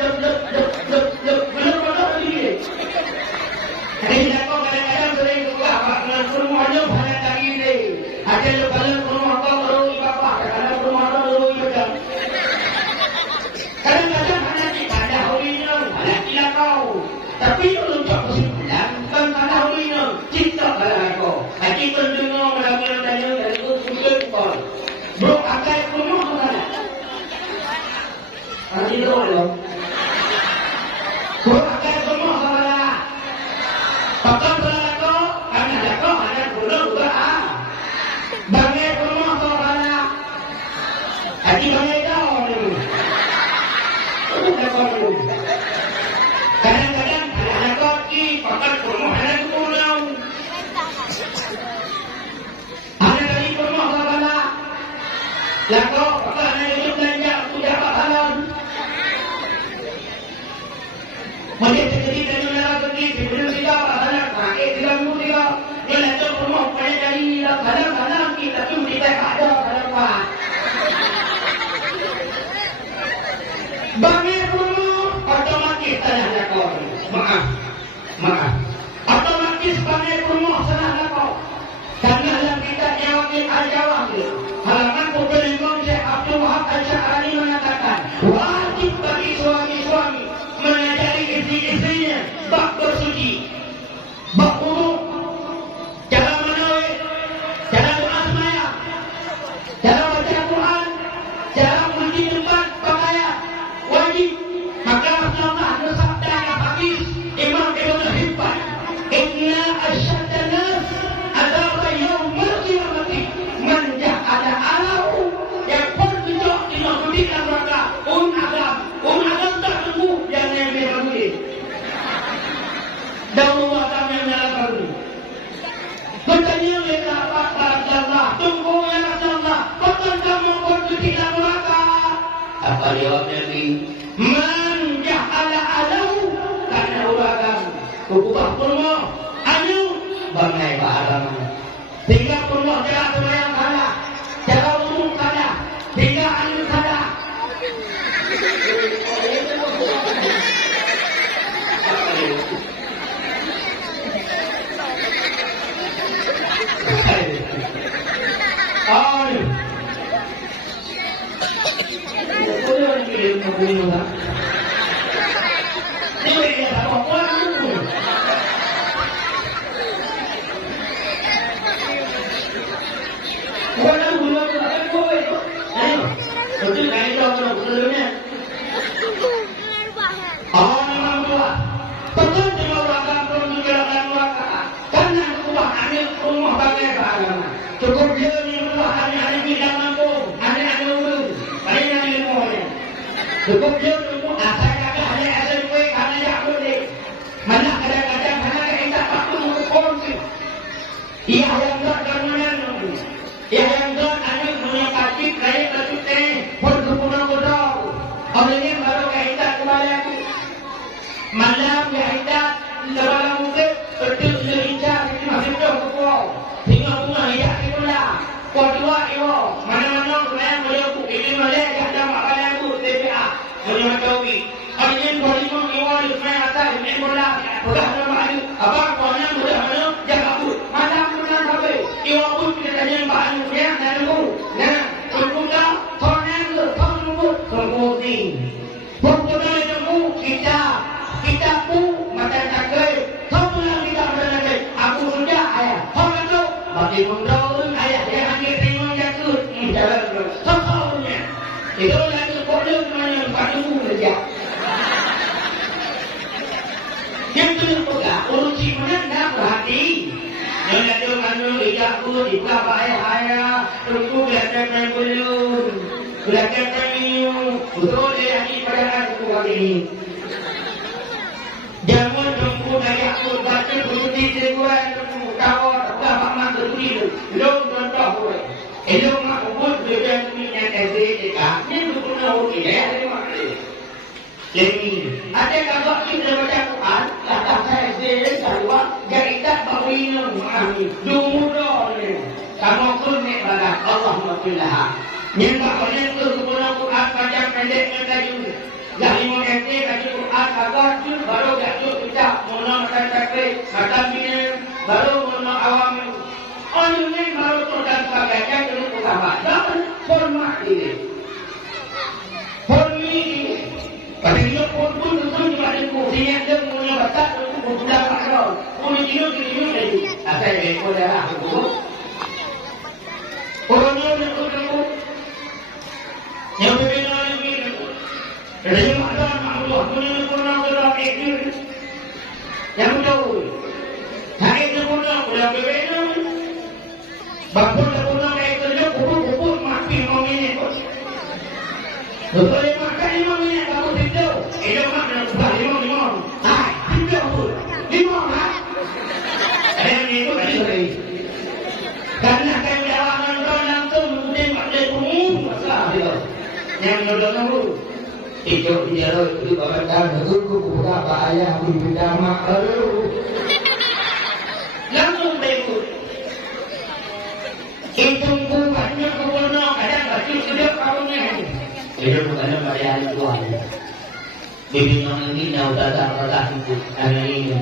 lagi. Jadi kau kadang-kadang sering juga dengan semuanya pada hari ini. Ada lebaran rumah kau berui bapa, kadang rumah kau berui betul. Kadang-kadang hanya kita ada holinya, hanya kita kau. Tapi belum tak kesimpulan, bukan pada holinya, cinta pada kau. Hati pendengar melakukan tanya dari itu sudah kau. Bro, akai rumah mana? Nanti tu lo. Bro, akai rumah mana? Pakar berlaku, anak kau ada gula juga. Bangai rumah kau mana? Hati bangai kau ni. Kadang-kadang anak kau ki pakar rumah anak gula. Anak dari rumah kau mana? Laku pakar anak hidup belanja sudah pahalan. Macam terjadi dengan negara pergi sebelum kita pahalan. Tiga minggu dia letak rumah pada dari kadang-kadang kita tu tidak ada kadang-kadang. Bagi rumah otomatis tanah lakon. Maaf. Otomatis bagi rumah tanah lakon. Karena yang kita jawabin al-jawab halaman pukul 5 Inna asyadda nas adzaba yaumil qiyamati man ja'ala alahu yang pun tunjuk di negeri neraka agam tak tunggu yang negeri dahulu agam yang neraka bertanya oleh Allah tunggu ya Rasulullah kapan kamu pun di neraka Apa jawab Nabi? man ja'ala alahu karena agam Kukubah purmo anu Bangai barang. tiga purmo jaga semayang kalah jaga umum kalah tiga anu kalah Aduh. Boleh orang pilih membunuh tak? Ini dia tak apa-apa itu. Orang bunuh tu tak apa itu. Ayo, betul kan itu orang bunuhnya? Memang tua. Betul dengan orang pemikiran mereka. Karena rumah aneh rumah bagai agama. Cukup dia ni rumah aneh tidak mampu, aneh ulu, banyak ilmunya. Cukup dia rumah asal kakak asal kue karena yang boleh. Mana kadang-kadang mana kita waktu mengkongsi. Ia yang tak kerana ia yang tak aneh punya kacik kaya kacik pun kepuna kodok. Olehnya baru kita kembali aku. Malam kita lebaran mungkin betul sehingga kita masih belum kuat. Tinggal bunga hias itu lah. Kedua itu mana-mana saya boleh aku ini boleh ada makan aku TPA boleh matawi. Ini boleh mengiwal saya atas ini boleh. Sudah nama itu apa kaunya boleh mana jaga aku. Mana mana sampai iwal pun kita tanya bahan dia dan aku. Nah, berbuka thornya tunggu ni. Berbuka itu kita pun mata takai. Tahu lah kita mata takai. Aku sudah ayah. Tahu itu bagi mendaun ayah yang hanya terima jakut. Tahunya. Itu lagi boleh mana padu saja. Yang tu juga urusi mana nak berhati. Yang ada mana ijaku di belakang ayah. Tunggu belakang belum. Belakang minum. Betul dia ni pada aku hari ini. Jangan tunggu dari aku baca berhenti seguan tunggu kawat tak mak berdiri belum tahu elok mak ubud dia punya kasih dekat ni bukan okey ya jadi ada kalau kita baca Quran kata saya saya cerita bawina mami dumuro ni kamu pun ni pada Allah mafilah nyembah oleh Quran baca pendek kayu dari mengerti kaji Quran agar baru jatuh kita mula makan cakri makan minum baru mula awam orang ini baru terdan sebagainya itu utama jangan hormat diri hormi pada dia pun betul juga ada kursinya dia mula batak untuk budak makro pun hidup lagi asal ekor darah itu orang ini yang berbeza Jadi makna Allah punya kurang berapa ekor yang tahu. Hari itu kurang berapa ekor. Bapa kurang ekor dia kubur mati mengingat. Betul makan 5 minit kamu tidur. Itu makna kubur 5. Hai, tidur 5 lah. Yang itu lagi. Karena keadaan orang langsung mungkin pada umum masalah itu. Yang nolak itu dia itu bahkan itu bukan apa ayah di bidang makhluk langsung berikut itu bukannya kewarna kadang baju sudah karunya itu bukannya pada hari Tuhan di bidang ini nak datang itu ini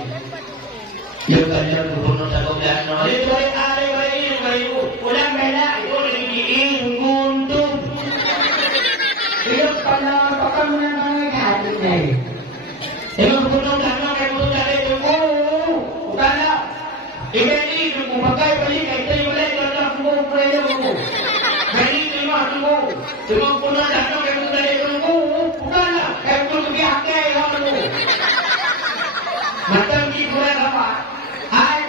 bukannya kewarna satu belas itu ada bayi ulang bela itu diinguntung itu pada pakai menang hati ni. Emang betul dah nak kamu cari tunggu, bukanlah. Ini tunggu pakai beli kita boleh jalan tunggu. Beli cuma tunggu. Cuma punya dah nak kamu cari tunggu, bukanlah. Kamu lebih akal orang tunggu. Macam ni boleh apa? Hai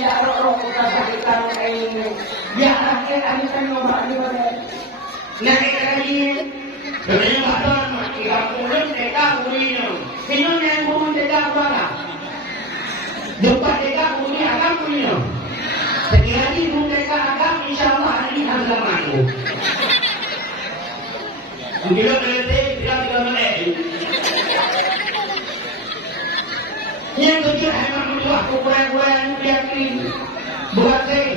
tidak roh kita sakitan ini. Biarlah kita akan ngobrol di mana. Nah kita lagi. Sebenarnya badan mati kampung mereka punya. Kini yang punya mereka apa? Jumpa mereka punya akan punya. Sekiranya mereka akan insyaallah hari ini akan maju. Bila berarti bila menit. Yang kedua memang buat kurang-kurang yakin buat saya.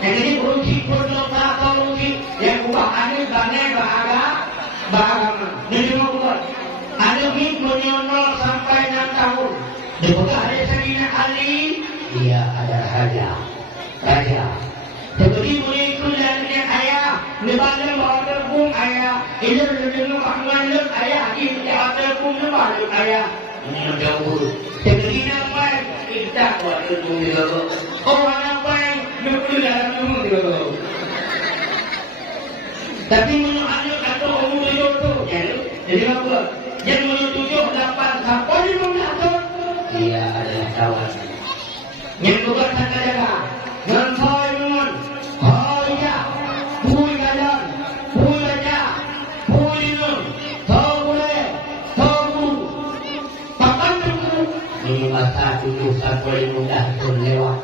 Yang ini beruji pun atau beruji yang buat aneh banyak bahagia. Jadi mau buat ada hikmah 0 sampai 6 tahun. Dibuka ada Sayyidina Ali. Dia ada raja. Jadi boleh kuliah dengan ayah. Nibalan bawa terpung ayah. Ini dengan makhluk ayah. Ini terpung nibalan ayah. Ini jauh. Jadi nampak kita buat terpung juga. Orang nampak berkuliah dalam terpung juga. Tapi menurut kata umum itu jadi apa? Yang menurut 8 sampai 15 tahun. Dia adalah kawan. Yang bukan saja dan saya mohon, ya, pui kanan, pui aja, pui nun, tahu boleh, tahu, pakai dulu. Ini masa tujuh sampai mudah terlewat.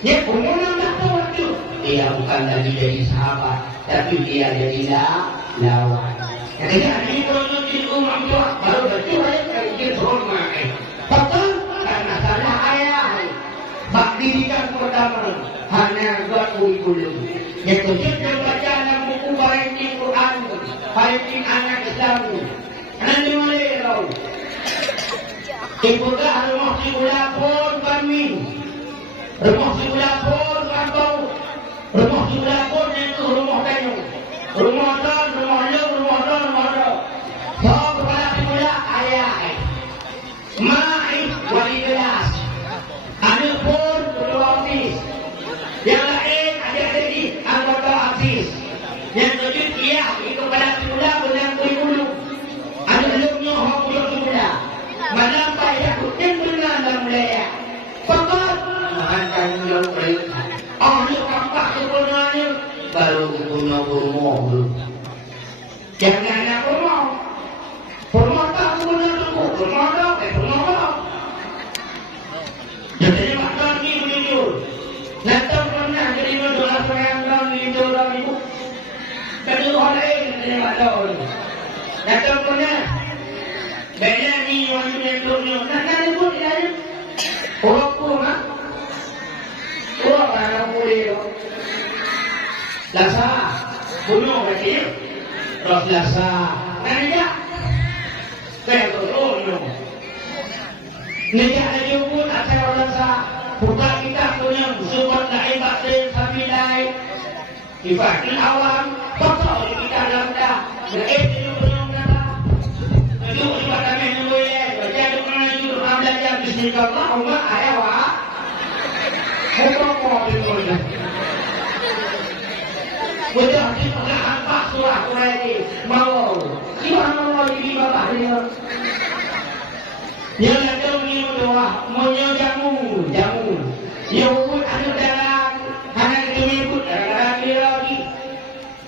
Ya, umur 16 tahun itu. Dia bukan lagi jadi sahabat, tapi dia jadi lawan. Ketika ini kalau di rumah tua, baru berjuang kerja hormat. Betul, karena salah ayah. Bak didikan pertama hanya buat kurikulum. Yang kedua baca dalam buku parenting Quran, parenting anak Islam. Nanti mulai tahu. Ibu dah rumah si gula pun kami, rumah si gula pun kau, rumah si gula pun itu rumah kayu, rumah dan rumah lu, rumah dan rumah lu. So kepada si gula ayah, mai wali kelas. Ada pun ketua OSIS. Yang lain ada jadi anggota OSIS. Yang tujuh ia itu pada semula dengan kurikulum. Ada belumnya hak punya semula. Mana payah rutin benar dalam wilayah. Fakat menghantar yang perintah. Ahli kampak sebenarnya baru punya rumah belum. Jangan nak rumah. Rumah tak sebenarnya rumah tak. Rumah tak. Jadi makan ni menunjuk. Nanti pernah jadi mendoa sayang dan menunjuk orang ibu. Kedua lain jadi makan. Nanti pernah. Benda ni orang menunjuk. Nanti ibu dia. Orang pun ah. Orang orang boleh. Lasa. Bunuh kecil. Terus lasa. Nanti tak. Saya turun. Nijak lagi pun asal orang sah. Buka kita punya support lain batin sapi lain. Ibadah awam. Pasal kita dalam dah. Beredar punya kata. Itu ibadah menulis. Baca doa itu belajar Bismillahirrahmanirrahim. Ayat wah. Apa boleh. Boleh hati pada hampa surah Quran ini. Mau. Siapa mau ini bapak dia. Yang ada minum doa, punya jamu. Yang pun ada dalam, anak itu minum dalam lagi.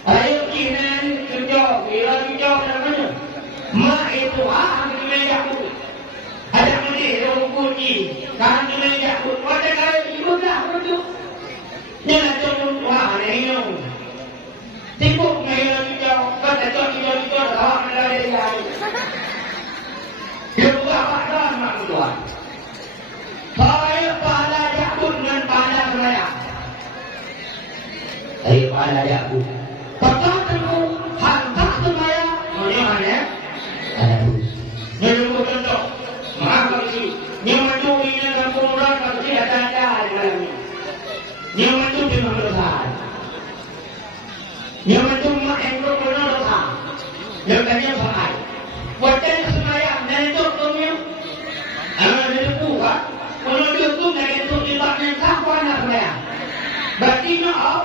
Ayo kinan tunjuk, bila tunjuk namanya. Mak itu ambil jamu. Ada mesti orang kunci, kan ambil jamu. Pada kali ibu dah tunjuk. Yang ada wah minum. Tibuk maya tunjuk, kata tunjuk, dah ada dia. Dia buka pakdan mak tuan. Saya pahala yakut dengan pahala meraya. Saya pahala yakut. Pakdan tentu hantar semaya. Mana? Ada. Dia buka contoh. Maaf kasih. Dia maju ini dalam kumpulan kasih ada di malam ini. Dia maju di madrasah. Dia maju mak engkau pernah dosa. Dia tanya soal. Buatkan semaya dan itu punya. Dia buka. Kalau dia tu dari itu dilakukan siapa nak semaya. Berarti nak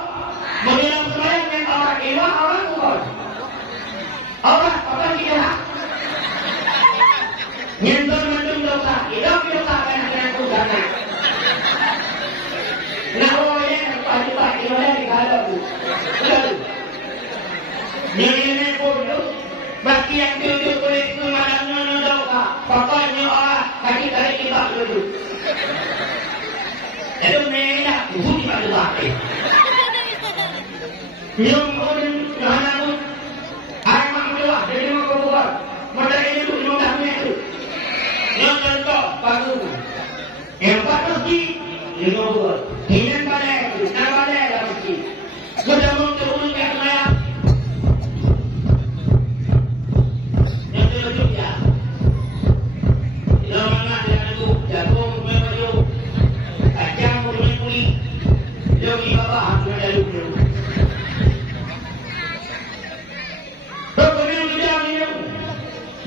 menjelang semaya dengan orang ilah orang bukan. Orang apa kita? Nyentuh dosa. Hidup dosa kan dengan sana. ada tu. Ini pun tu. Bagi yang duduk boleh semalamnya nuduk kah. Pokoknya orang kaki tarik kita duduk. Itu mereka budi pada bahagia. Yang pun jangan pun. Hari maklumlah dari mana keluar. Masa ini tu mudah itu. Yang contoh baru. Yang pasti lima bulan. Hinan balai itu, nak balai dah mesti. Sudah mau turun ke saya. Yang terlebih ya. Tidak mana dia tu jagung memaju. Kacang memaju. Jogi bapa hampir dah lupa. Kemudian dia minum.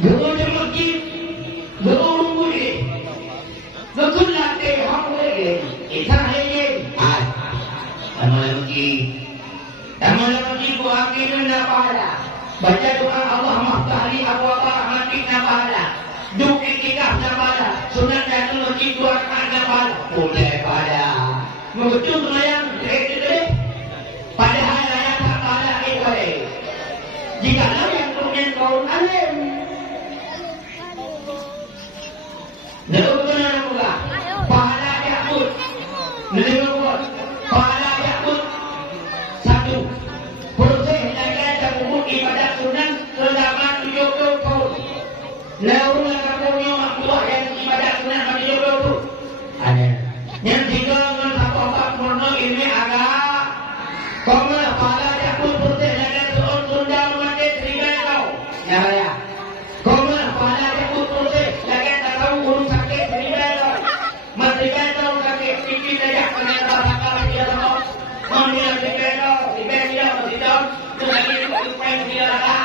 Guru dia masjid. Guru boleh. Betul lah deh, hak boleh. Ikan lagi. Taman lagi buat kita nak pahala. Baca doa Allah Maftahli Abu Bakar Rahmatik nak pahala. Duk itikaf nak pahala. Sunat jatuh masjid 2 rakaat nak pahala. Boleh pahala. Betul semayang. Padahal layak tak pahala boleh. Jika yang kemudian kau alim. Benar pula. Pahala Ya'bud. Benar pula. Pahala Ya'bud. Satu. Proses lakukan dan umum ibadat sunnah selama 70 tahun. Lalu lakukannya makhluk yang ibadat sunnah selama 70 tahun. Ada. Yang tiga menapa murno ilmu agama. Koma pahala Ya'bud proses lakukan sunnah mati terikat kau. Ya. Koma pahala Ya'bud proses lakukan tahu urus sakit terikat kau. Terikat kau sakit tinggi saja kena bakar dia sama. Mana terikat kau, terikat dia masih down. Tu lagi supaya dia rata.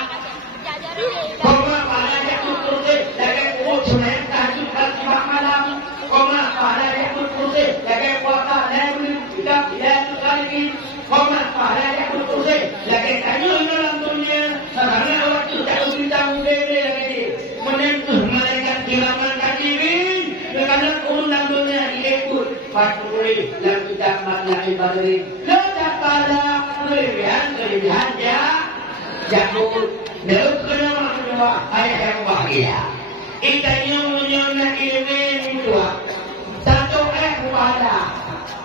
Koma pahala Ya'bud proses lakukan urus sunat tahajud al malam. Koma pahala Ya'bud proses lakukan puasa dan tidak sekali. Koma pahala Ya'bud proses lakukan tanya dalam dunia. Karena waktu tak bintang bebe lagi. Menentuh malaikat kiraman katibin. Kerana undang dunia diikut. Patuli dan tidak makna ibadah. Letak pada kelebihan ya. Jatuh. Lalu kena makna ayah yang bahagia. Itanya menyona ilmu dua. Satu kepada.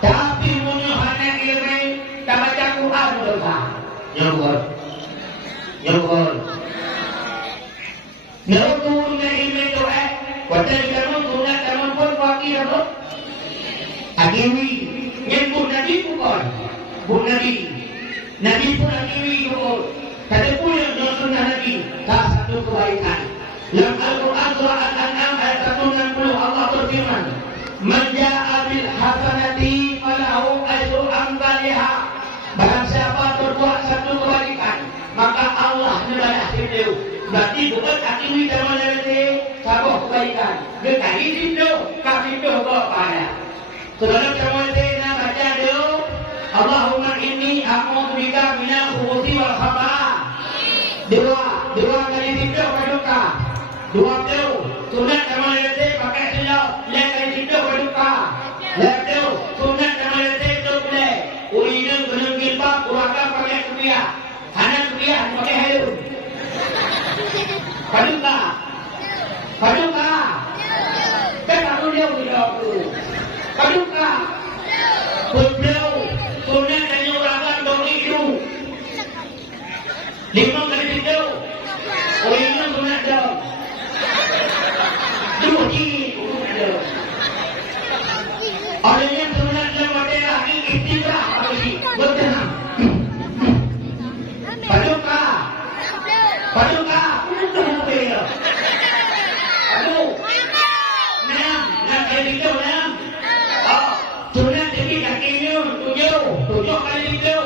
Tapi menyona ilmu. Tak baca Quran dosa. Nyobor. Nyobor na ilmu doa. Wadah kamu tunat kamu pun fakir apa? Agimi. Yang pun Nabi bukan. Pun Nabi. Nabi pun agimi bukan. Kata pun yang sunnah Nabi. Tak satu kebaikan. Dalam Al-Quran surah Al-An'am ayat 160 Allah berfirman. Man ja'a bil hasanati falahu ajru amsalihha. Barang siapa berbuat satu kebaikan, maka Allah membalas itu. Berarti bukan akui zaman nanti sabuk kebaikan. Dekati itu, kasih itu kepada. Saudara zaman nanti nak baca dia. Allahumma inni a'udzubika minal khubuthi wal khaba'ith. Dua kali itu berdoa. Dua tu, sunat zaman nanti pakai silau. Lain kali itu berdoa. Lalu sunat zaman nanti itu boleh. Ulinan kena gilbab, uraka pakai kuliah. Anak kuliah pakai helm. Paduka. Kan aku dia bilang tu. Paduka. Pulau. Sunat hanya uraka doni itu. 5 kali itu. Ulinan sunat jauh. Dua ji. Orangnya sunat jauh ada lagi istilah. Betul. Paduka. Aduh. Nak kali itu nam. Oh, sunat jadi kakinya 7 kali itu.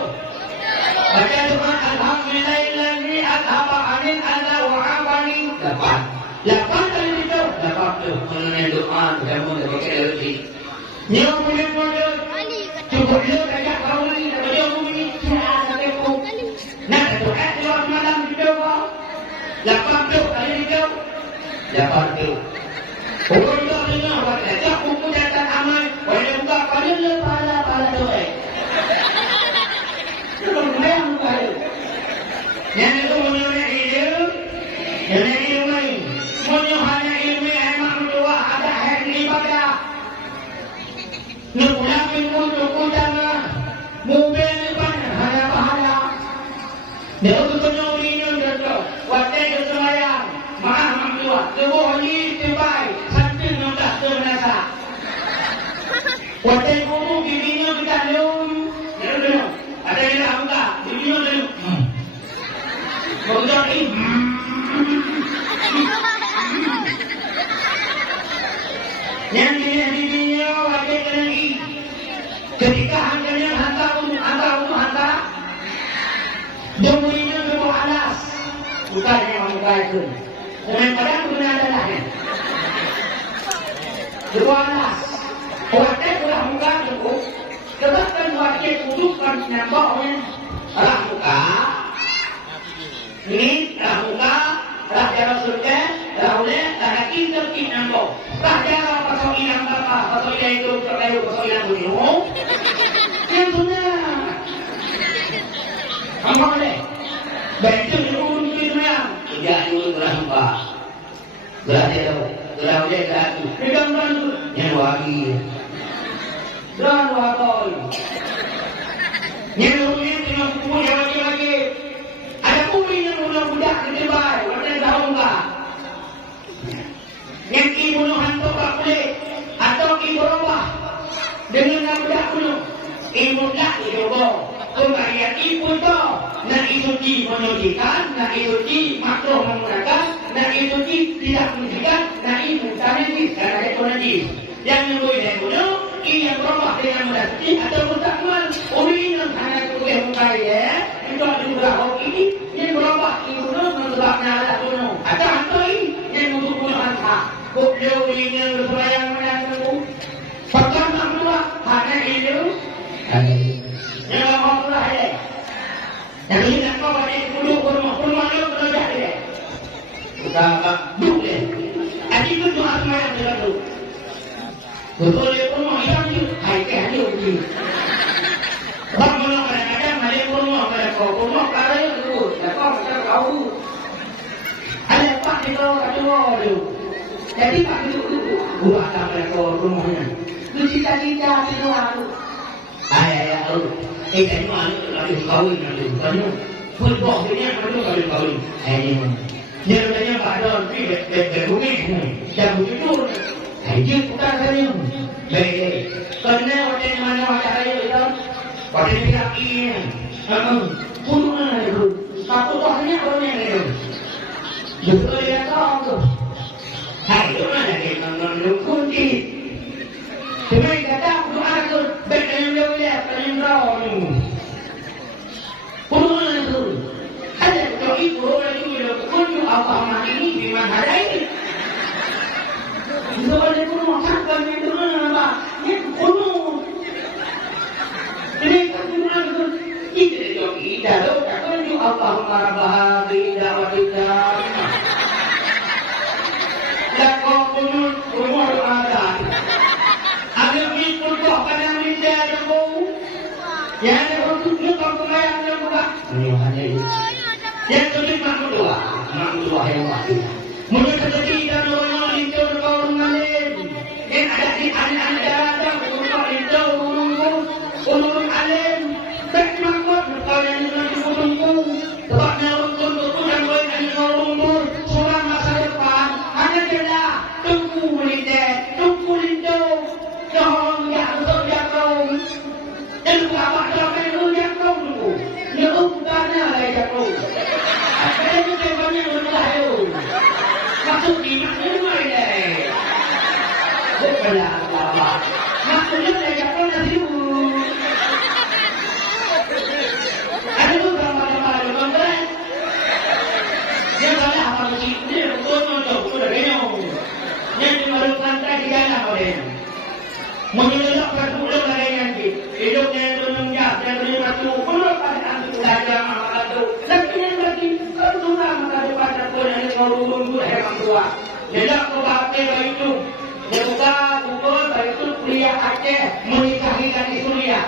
Baca doa alhamdulillahi adhaba anil adha wa afani. 8 kali itu. 8 tu. Mengenai doa kamu dah pakai lagi. Nyawa boleh cukup dia kaya kau ni dia bumi siapa aku nak doa doa malam kita kau 8 tu kali itu 8 tu orang dah dengar baca buku data amal boleh buka pada pala doa Yang itu menyonya ilmu, yang ilmu, menyohanya ilmu emang dua ada hari ibadah. Nulang ilmu nukutannya, mungkin depan hanya pahala. Dia tu penyulinya jodoh, wadah kesemayang, maaf dua, tubuh ini tibai, santin mudah terasa. Wadah guru giginya kita lum, lum, ada yang dah buka, giginya lum. Betul ini. Yang giginya wadah lagi. Ketika hantarnya hantar. Jumurinya memang alas. Bukan yang muka itu. Dengan padang guna adalah ya. Dua alas. Waktu sudah muka cukup. Sebabkan waktu kudukan nambahnya. Alah muka. Ini alah muka. Alah jalan surga. Alah oleh. Alah kita nambah. Alah jalan pasal ilang apa. Pasal ilang itu. Pasal ilang bunuh. Yang benar. Apa boleh? Betul urun itu yang tidak urun berapa? Berarti apa? Berapa dia satu? Pegang bantu. Yang wagi. Dan wakoi. Yang urunnya tengah kumpul yang lagi. Ada kumpul yang budak-budak di depan. Warna tahu tak? Yang ibu hantu tak boleh. Atau ibu robah. Dengan budak kuno. Ibu tak ibu. Pemberian ibu itu, nak isuci menyucikan, nak isuci makruh menggunakan, nak isuci tidak menyucikan, nak ibu tak najis, karena itu najis. Yang membuat dan bunuh, ia berubah dengan mudah suci atau mustakmal. Uri yang hanya boleh mengkari ya, itu ada beberapa ini yang berubah ibu bunuh menyebabkan ada bunuh. Atau antoi yang untuk bunuh antah. Bukjau ini yang berselayang menanggung. Bahkan makluah hanya itu. Yang apa lah ini? Yang ini nak kau ada puluh rumah dia berjaya dia. Kita boleh. Adik tu cuma semayang dia tu. Betul dia rumah hilang ni, hai ke hari uji. Sebab mana kadang-kadang ada rumah pada kau rumah kaya tu, dah kau macam kau. Ada pak di kau kat luar tu. Jadi pak itu buat apa pada kau rumahnya? Tu cita-cita di luar tu. Ayah kan mana lagi kawin nanti bukannya football ini mana lagi kawin ini dia katanya pada berbunyi jam 7 dia bukan saya baik kerana orang mana macam saya itu pada laki punya itu satu tahunnya orang yang itu betul dia tahu tu hai itu mana kita nunggu cuma kata doa tu betul dia paling tahu ni. Punya tu, ada kalau itu orang itu dia punya apa ini di mana ada ini. Itu ada punya makan itu apa? Ini punya. Ini kan punya tu. Itu dia kita tu kalau itu apa marah tidak wadidah. Dan kau punya ada. Ada itu kau pada minta tu. Yang ada untuk nyokap kemayang yang buka. Ini hanya itu. Yang kedua mak dua yang wajib. Mungkin terjadi dan orang itu berkawan alim. Yang ada di anda berkawan itu urung alim. Baik makmur berkawan dengan urungku. Sebabnya urungku dan boleh dari urungku. Surang masa depan hanya dia tunggu lindo. Jangan jatuh. Dan apa yang yang kau dulu, yang bukannya lagi jatuh. Ada yang banyak berlalu. Masuk di mana mana? Bukanlah apa. Maksudnya lagi jatuh nanti dulu. Ada tu gambar-gambar gambar. Yang mana apa mesti dia untuk sudah renyah. Yang dimalukan tadi jalan oleh. Mengelak perbulan ada yang di hidupnya menunjuk dan menyatu perlu pada antu belajar maka tu lagi yang lagi kedua maka pada pun yang ngurung hebat tua tidak kebahagia itu dia buka buku itu kuliah Aceh menikahi gadis Suria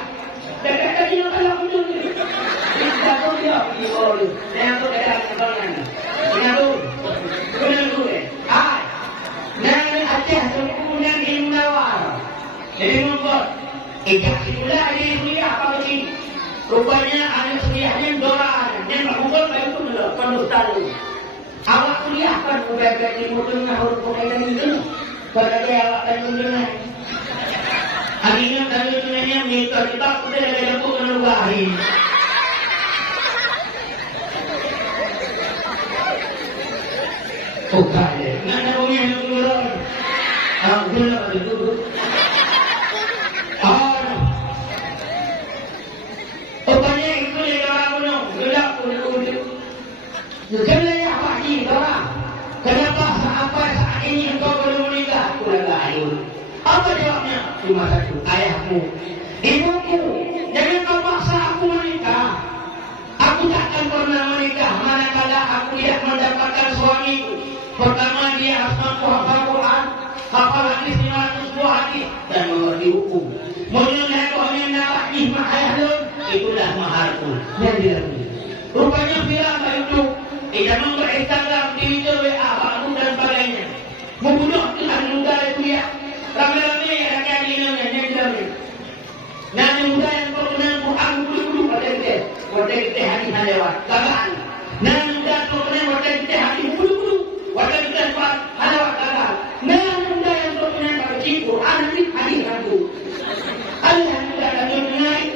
dan tadi yang kalau itu tidak tahu dia yang tu Rupanya anak kuliahnya doran. Dia tak mukul baik itu dulu. Pendusta dulu. Awak kuliah kan berbebek di mutu ngahur pengaitan itu. Pada dia awak kan mendengar. Akhirnya dari dunia minta kita sudah ada jatuh menugahi. Oh kaya. Nana punya dulu. Gula pada dulu. Rupanya itu yang orang penuh. Gelap dulu. Kenapa pagi orang? Kenapa saat ini engkau belum menikah? Aku dah lahir. Apa jawabnya? Cuma satu, ayahmu, ibuku. Jangan kau paksa aku menikah. Aku tak akan pernah menikah manakala aku tidak mendapatkan suamiku. Pertama dia harus mampu hafal Quran, hafal hadis 500 buah hadis dan mengerti hukum. Mengenai mengenai hikmah ayah itulah maharku. Yang dilakukan. Rupanya viral itu. Tidak Instagram, Twitter, WA, Facebook dan sebagainya. Membunuh Tuhan muda itu ya. Ramai-ramai yang akan dinamanya yang dilakukan. Nani muda yang berkenaan Quran bulu-bulu pada kita hadis lewat. Gagal. Nani muda yang berkenaan pada kita hadis bulu-bulu pada kita lewat gagal. Nani muda yang berkenaan pada Quran hadis hantu. Allah muda dan mengenai.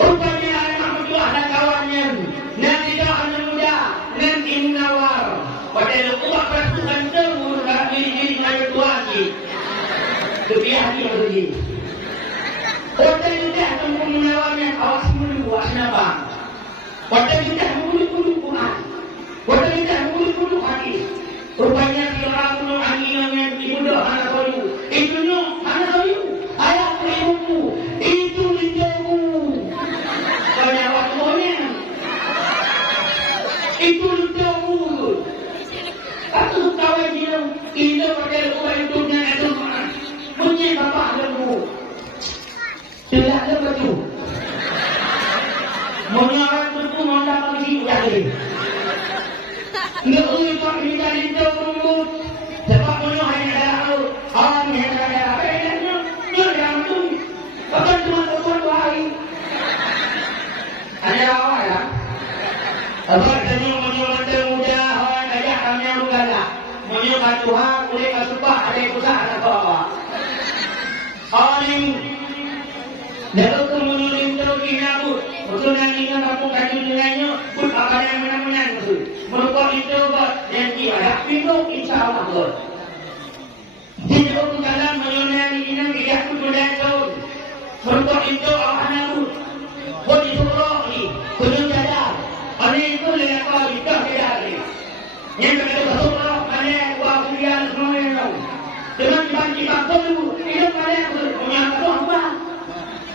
Rupanya anak itu ada kawannya. Nanti kau anak muda, nanti menawar. Padahal uang peraturan temu dalam diri saya tua lagi. Kebiasaan yang begini. Orang kita temu menawarnya awas mulu wasna bang. Orang kita mulu Quran. Orang kita mulu hadis. Rupanya si orang penuh angin yang dimudah anak bayu. Itu anak bayu. Ayah ibuku. Itu lindamu. Banyak waktunya. Itu lindamu. Aku kawan dia. Ini pada orang hidupnya itu. Punya bapak kamu. Tidak ada baju. Mana orang berku mau dapat isi jadi. Nggak boleh kau ini jadi lindamu. Sebab mana hanya ada orang yang ada apa yang yang tu. Bukan cuma berbuat baik. Ada awak ya. Abang tadi menyuruh muda orang ajak kami yang bergala. Menyuruh Tuhan boleh kasupah ada yang usah ada apa. Orang dalam kemudian terus inabut. Betul yang ingin aku kaji dengannya. Pun apa yang menang-menang betul. Merupakan itu yang dia pintu insya Allah betul. Tidak aku jalan menyuruh ini tidak aku boleh tahu. Merupakan itu akan aku. Boleh suruh ni. Kunjung jalan. Ada itu lihat kau itu tidak ada. Yang kedua suruh mana buat kuliah semua yang tahu. Dengan bangkit dulu. Itu mana yang punya apa?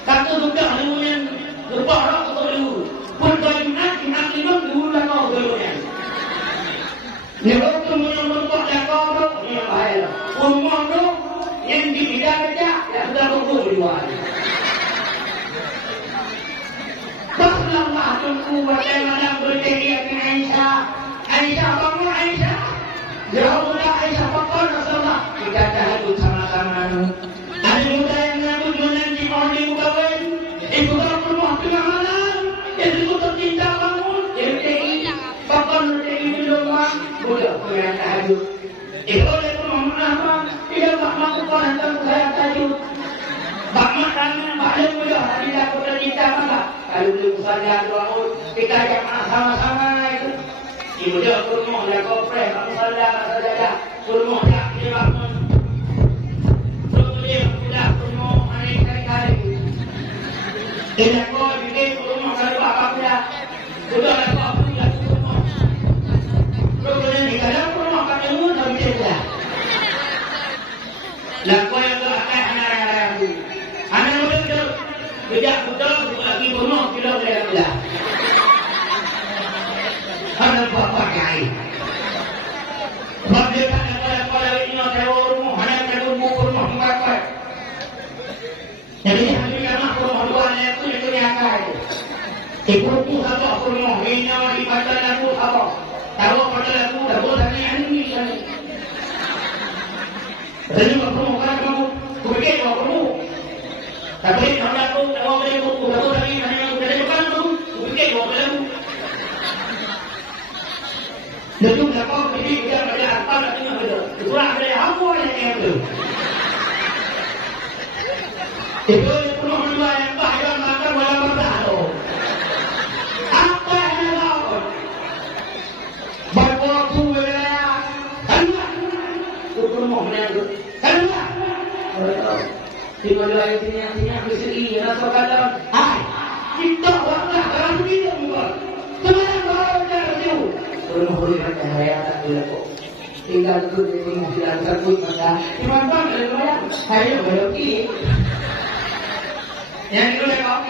Satu sudah yang lupa orang dulu. Pun kau nanti dulu dah kau dulu yang. Kalau kemudian merupakan dah kau yang bahaya. Umum tu yang dibidak-bidak yang sudah berkumpul di luar. Baiklah tunggu bagaimana berjaya dengan Aisyah. Aisyah bangun Aisyah. Jauhlah Aisyah pakar Rasulullah. Kita tahajud sama-sama. Ada muda yang mengaku menanti orang ibu kawin. Ibu kawin rumah tengah malam. Ibu tercinta bangun. MTI. Pakar MTI di rumah. Muda pengen tahajud. Ibu oleh rumah apa? Tidak melakukan tentang saya tahajud. Bakmat tangan, bakal muda. Tidak aku tercinta apa? Kalau belum saja bangun, kita jamaah sama-sama itu. Ibu dia kurma, dia kopres, kamu saja. Kurma dia bangun. Terus dia sudah kurma, aneh kali-kali. Tidak kau bikin kurma kalau apa dia. Sudah ada apa dia kurma. Terus dia ni kadang kurma pakai mulut tapi dia. Lakukan yang terakhir anak-anak itu. Anak muda tidak betul lagi bunuh kita boleh. Ada apa kai? Bagi pada ini ada rumah, ada rumah berapa? Jadi hari ini rumah dua itu yang kai. Ibu tu apa rumah ini di pasar aku apa? Tahu pada aku dah boleh ni kan. Jadi rumah kan kamu, kau fikir rumah. Tapi pada aku, orang boleh buku, aku lagi hanya aku dari depan aku, aku fikir orang boleh aku. Betul tak kau jadi kita ada apa nak tengok betul. Kurang ada apa yang betul. Itu penuh dua yang bahaya makan bola bertahu. Apa yang kau? Bawa aku wilayah. Hendak. Aku mau menang. Hendak. Tiba dua yang sini aku sendiri rasa kadang. Hai. Kita waklah kalau begitu bukan. Sebenarnya kau jangan jauh. Rumah-rumah macam saya tak boleh kok. Tinggal tu di rumah silang tersebut macam dimana ada lumayan. Saya boleh pergi. Yang itu lekok.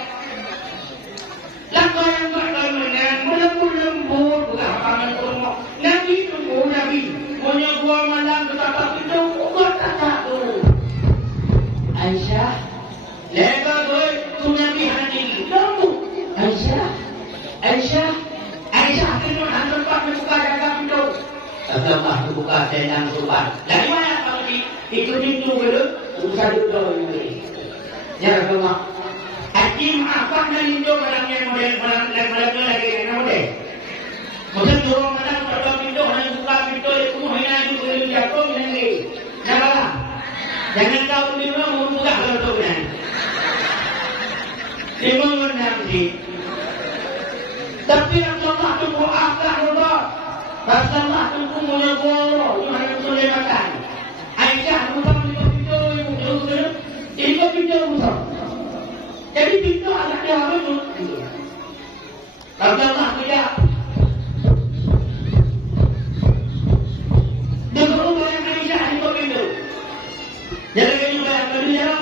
Langkah yang berkaitan melembur-lembur bukan pangan rumah. Nabi tunggu Nabi. Punya gua malam betapa kita buat tak tu. Aisyah. Lekok tu Nabi hati. Tunggu. Aisyah. Aisyah. Aisyah akhirnya hantar pak membuka jaga pintu. Setelah membuka tendang sopan. Dari mana kamu di? Itu pintu dulu. Usah duduk ini. Ya Rasulullah. Hakim apa dari itu barangnya model lagi yang model. Mungkin dorong mana pada pintu, hanya buka pintu, itu hanya itu boleh jatuh ini. Janganlah. Jangan kau lima membuka kalau tu kan. Lima menanti. Tapi Rasulullah tu muafkan Allah. Rasulullah tu punya guru, yang boleh makan. Aisyah bukan pintu itu pintu besar. Jadi pintu anaknya harus tutup. Rasulullah tidak. Dulu bayang Aisyah itu pintu. Jadi ini bayang Aisyah.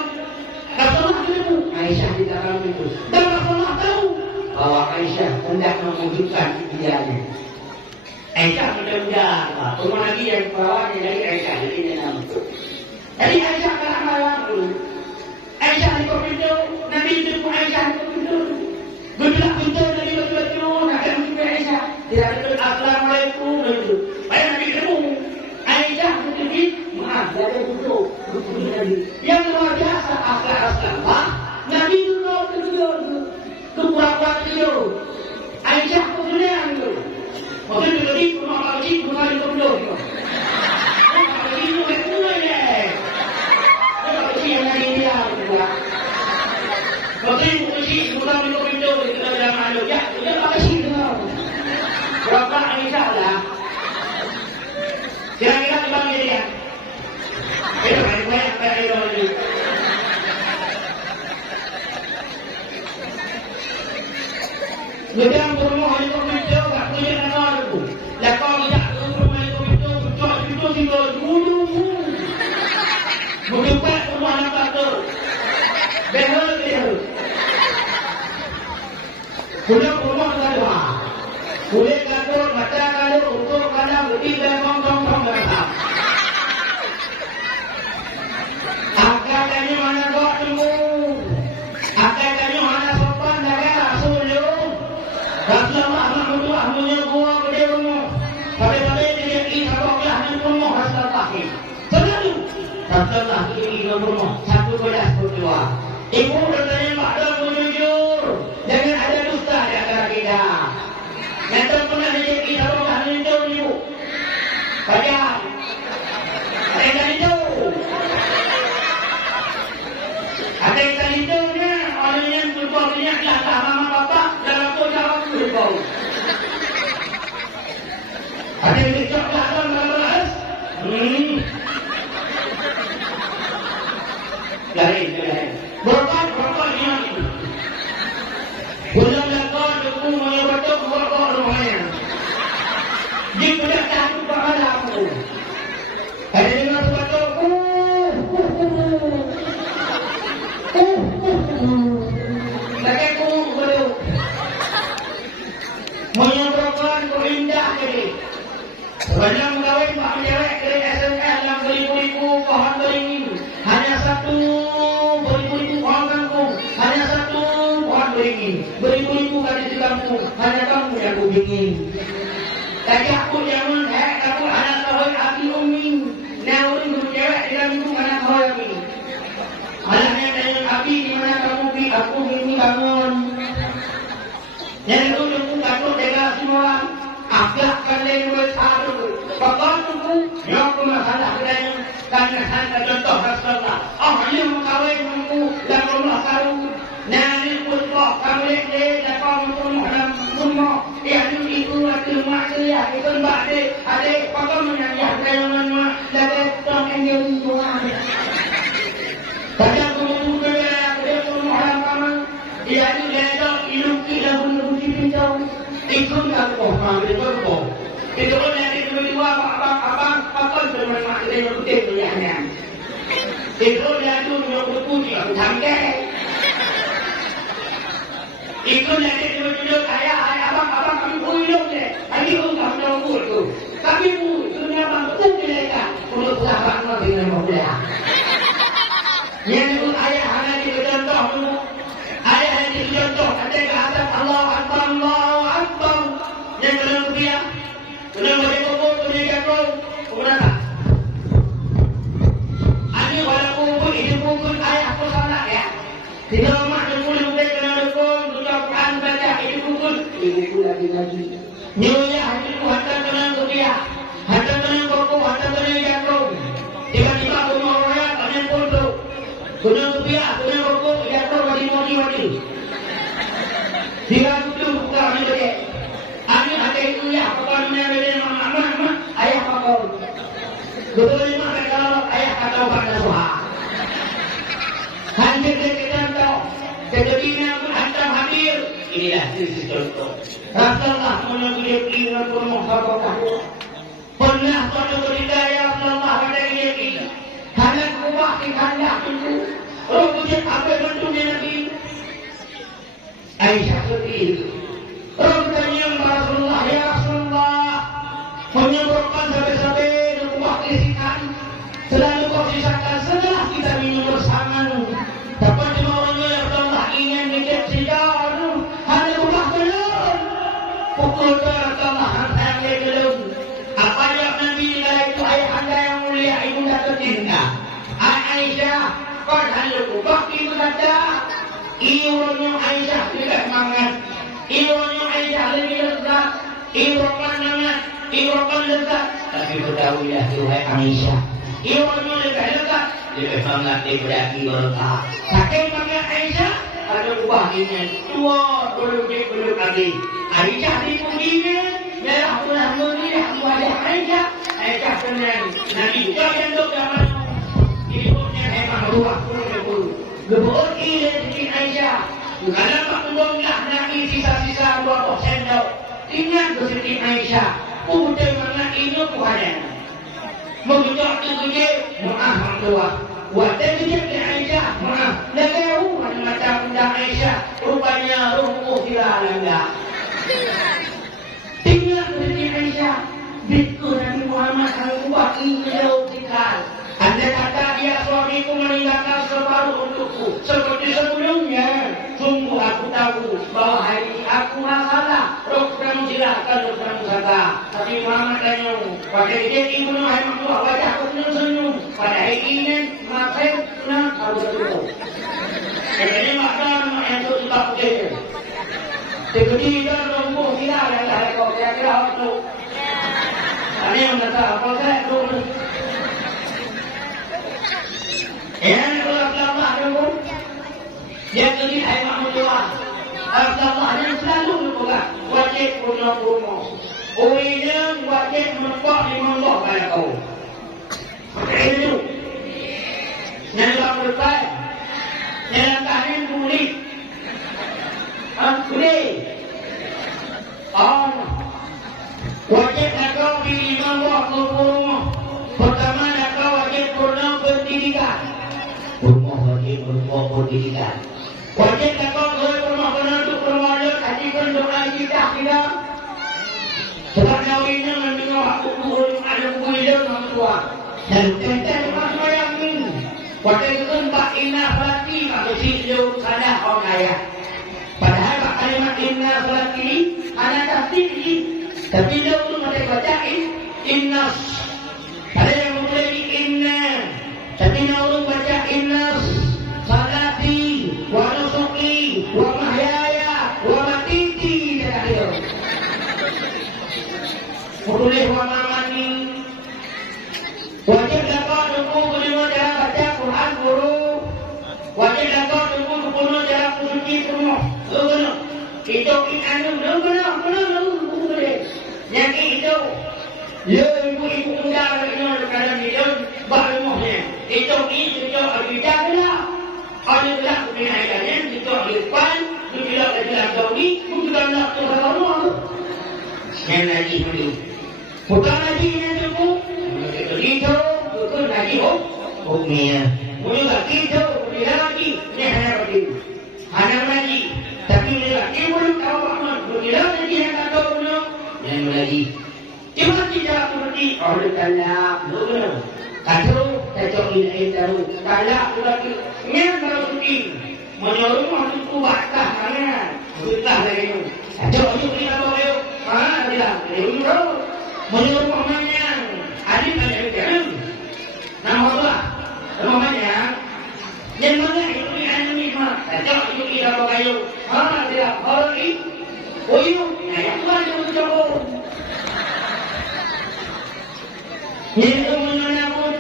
Rasulullah itu Aisyah di dalam pintu. Dan Rasulullah tahu bahwa Aisyah hendak mewujudkan idealnya. Aisyah mudah-mudahan. Cuma lagi yang bawahnya dari Aisyah ini nama. Jadi Aisyah kalah malam dulu. Aisyah di pintu, Nabi itu Aisyah di pintu. Begitu pintu dari baju-baju, nak mimpi Aisyah. Tidak ada Assalamualaikum itu. Baik Nabi ketemu. Aisyah berdiri, maaf, dia ada duduk. Yang luar biasa akhlak. Nabi duduk kedua. Kepura-pura tidur. Aisyah kemudian itu. Mungkin lebih rumah Pak Cik, rumah di kedua. Pak Cik itu kedua ya. Pak Cik yang ada dia juga. Pak Cik rumah di kedua kita dalam ada. Ya, dia Pak Cik dengar. Berapa Aisyah lah. Kira-kira timbang dia. Banyak ini. Gedang rumah itu pintu, tak punya nama tu. Lekor tidak rumah itu pintu, cok pintu tinggal dulu. Berdebat rumah nak tu. Behel. Pulang rumah tak ada. Boleh kantor, mata kalau untuk kadang berdiri dan kong berapa. Akak tadi mana kau tunggu? Akak tadi mana sopan dari Rasul you? Rasulullah Muhammad punya gua gede rumah. Pada-pada dia isabok lah dan rumah Rasulullah. Selalu Rasulullah ini rumah satu belas berdua. Ibu bertanya pada menjujur, jangan ada dusta di antara kita. Nanti pernah dia isabok lah dan ibu. Baca. Ada itu. Ada yang hidupnya, orang yang berbuatnya adalah mama bapak dalam jawab berbau. Ada yang dicok dalam beras. Lari. Berapa yang itu. Bulan lekor, debu, maya batuk, berapa rumahnya. Dia tidak tahu pahala aku. Ada dengar batuk, Lagi aku baru menyebabkan indah jadi. Banyak mengawin pak menjawab dari SML yang beribu-ribu pohon beringin. Hanya satu beribu-ribu pohon kangkung. Hanya satu pohon beringin. Beribu-ribu kali di kampung. Hanya kamu yang kubingin. Lagi aku jangan aku anak tahu api umi. Naurin menjawab di dalam anak tahu ini. Anaknya dengan api di mana kamu aku ini bangun. Jadi itu aku kata dengan semua akhlak kalian bersatu. Bapak itu yang masalah kalian karena hanya contoh Rasulullah. Yang mengkawin aku dan Allah tahu. Nani pun kawin dia dan kamu Muhammad semua. Yang itu ada maksudnya itu ada bapak menanya kalian lagi tong engel Tuhan. Pada kemudian dia pun Muhammad yang ada ilmu kita pun pinjau. Itu tak bohong, itu bohong. Itu pun yang kedua apa bermakna dia betul yang. Itu dia tu yang betul yang tangkai. Itu yang kedua ayah abang kami punya je. Kami pun kami tahu tu. Kami pun dunia bang betul mereka. Untuk sahabat nanti nama dia. Yang itu ayah hanya dicontoh dulu. Ayah yang dicontoh ada kata Allah Akbar. Yang kedua dia, kedua dia kubur, kedua dia kau, kemudian tak. Ani walau kubur ini kubur ayah aku salah ya. Tidak mak kubur lebih kena dukung, ucapkan baca ini kubur lagi. Nyonya hati ku hantar kena dia, hantar kena kubur, hantar kena dia kau. Tiba-tiba rumah orang kena kubur, kedua dia, kedua kubur dia kau wadi. Tiga kubur bukan dia. Ani ada itu ya, kapan menerima mama, ayah kau. Betul lima kalau ayah kau pada suha. Hancur kita tahu, sejadinya pun hantar hadir. Inilah sisi contoh. Rasulullah menunggu dia pun mengharapkan. Pernah suatu ketika ya Rasulullah pada dia ini. Karena kubah ikanlah itu. Rupanya apa bentuknya Nabi? Aisyah seperti itu. Rupanya Rasulullah ya Rasulullah menyebutkan sampai-sampai rumah isikan selalu kau sisakan setelah kita minum bersama. Dapat dimaunya ya Rasulullah ingin mikir sidar hanya rumah belum pukul Rasulullah yang belum apa yang Nabi nilai itu ayah anda yang mulia ibu dah tercinta Aisyah kau hanya rumah itu saja iunya Aisyah tidak semangat iunya Aisyah lebih lezat iuran lezat tapi berdawilah Tuhan Aisyah iurannya lebih lezat lebih semangat daripada iuran saking bangga Aisyah ada ubah ini tua belum lagi Aisyah dipujinya merah pula meriah wajah Aisyah senang Nabi juga yang dok zaman ibunya emang ruah gebur ini di Aisyah karena makmumlah Nabi sisa-sisa 2% dok ingat ke Siti Aisyah udah mana ini Tuhan mengucap itu maaf tua wadah dia di Aisyah maaf negau macam bunda Aisyah rupanya ruh hilang tinggal ke Siti Aisyah biku Nabi Muhammad al-Quwah injau tikal anda kata dia suamiku meninggalkan separuh untukku seperti sebelumnya. Sungguh aku tahu bahwa hari ini aku masalah. Roh kamu silakan, roh kamu salah. Tapi Muhammad tanya, pada dia ibu Nuh Muhammad wajahku senyum. Pada hari ini makai senang aku bertutup. Jadi makna yang itu sudah putih. Ketika rombong kita yang dah kau kira-kira waktu. Ada yang kata apa saya tu? Yang Allah dulu. Yang ini ayat Muhammad. Allah yang selalu berpegang wajib punya rumah. Orang wajib menepuk lima Allah pada kau. Itu. Yang berdepan. Yang kanan kulit. Kulit. Wajib kau di lima Allah rumah. Pertama kau wajib purna pendidikan. Rumah wajib berupa pendidikan. Wajib kau rumah penanduk remaja hajikan doa kita tidak. Sebab kawinnya mendengar aku turun ada kuliah dengan tua. Dan kita masuk yang ini. Wajib tempat inna salati kalau sihlu sadah orang kaya. Padahal kalimat inna salati ada tafsir. Tapi dia untuk mereka bacain inna. Ada yang mulai di inna. Tapi orang baca inna salati wa nusuki boleh mani. Wajib dapat tunggu kelima cara baca Quran guru. Wajib dapat tunggu kelima cara suci semua. Benar. Itu anu benar. Yang itu. Ya ibu muda ini dalam hidup baru mohon. Itu ada lah. Ada lah kebenaran itu depan, tidak ada gauli, bukan nak terlalu. Yang lagi dulu. Bukan lagi yang itu. Itu bukan lagi Mia. Mula lagi itu, dia lagi, dia hanya lagi. Tapi dia lagi belum tahu apa. Dia lagi yang tak tahu belum. Yang lagi. Cuma tidak seperti orang talak, betul. Kacau, ini tahu. Talak lagi, yang berarti menyuruh masuk batas mana? Betah lagi tu. Kacau itu kita boleh. Tidak, itu menyuruh mamanya. Adik ada yang nama apa? Namanya. Yang mana itu yang ini mah? Kacau itu kita boleh. Tidak, orang ini. Oh itu, yang tu ada yang jauh. Ini semuanya pun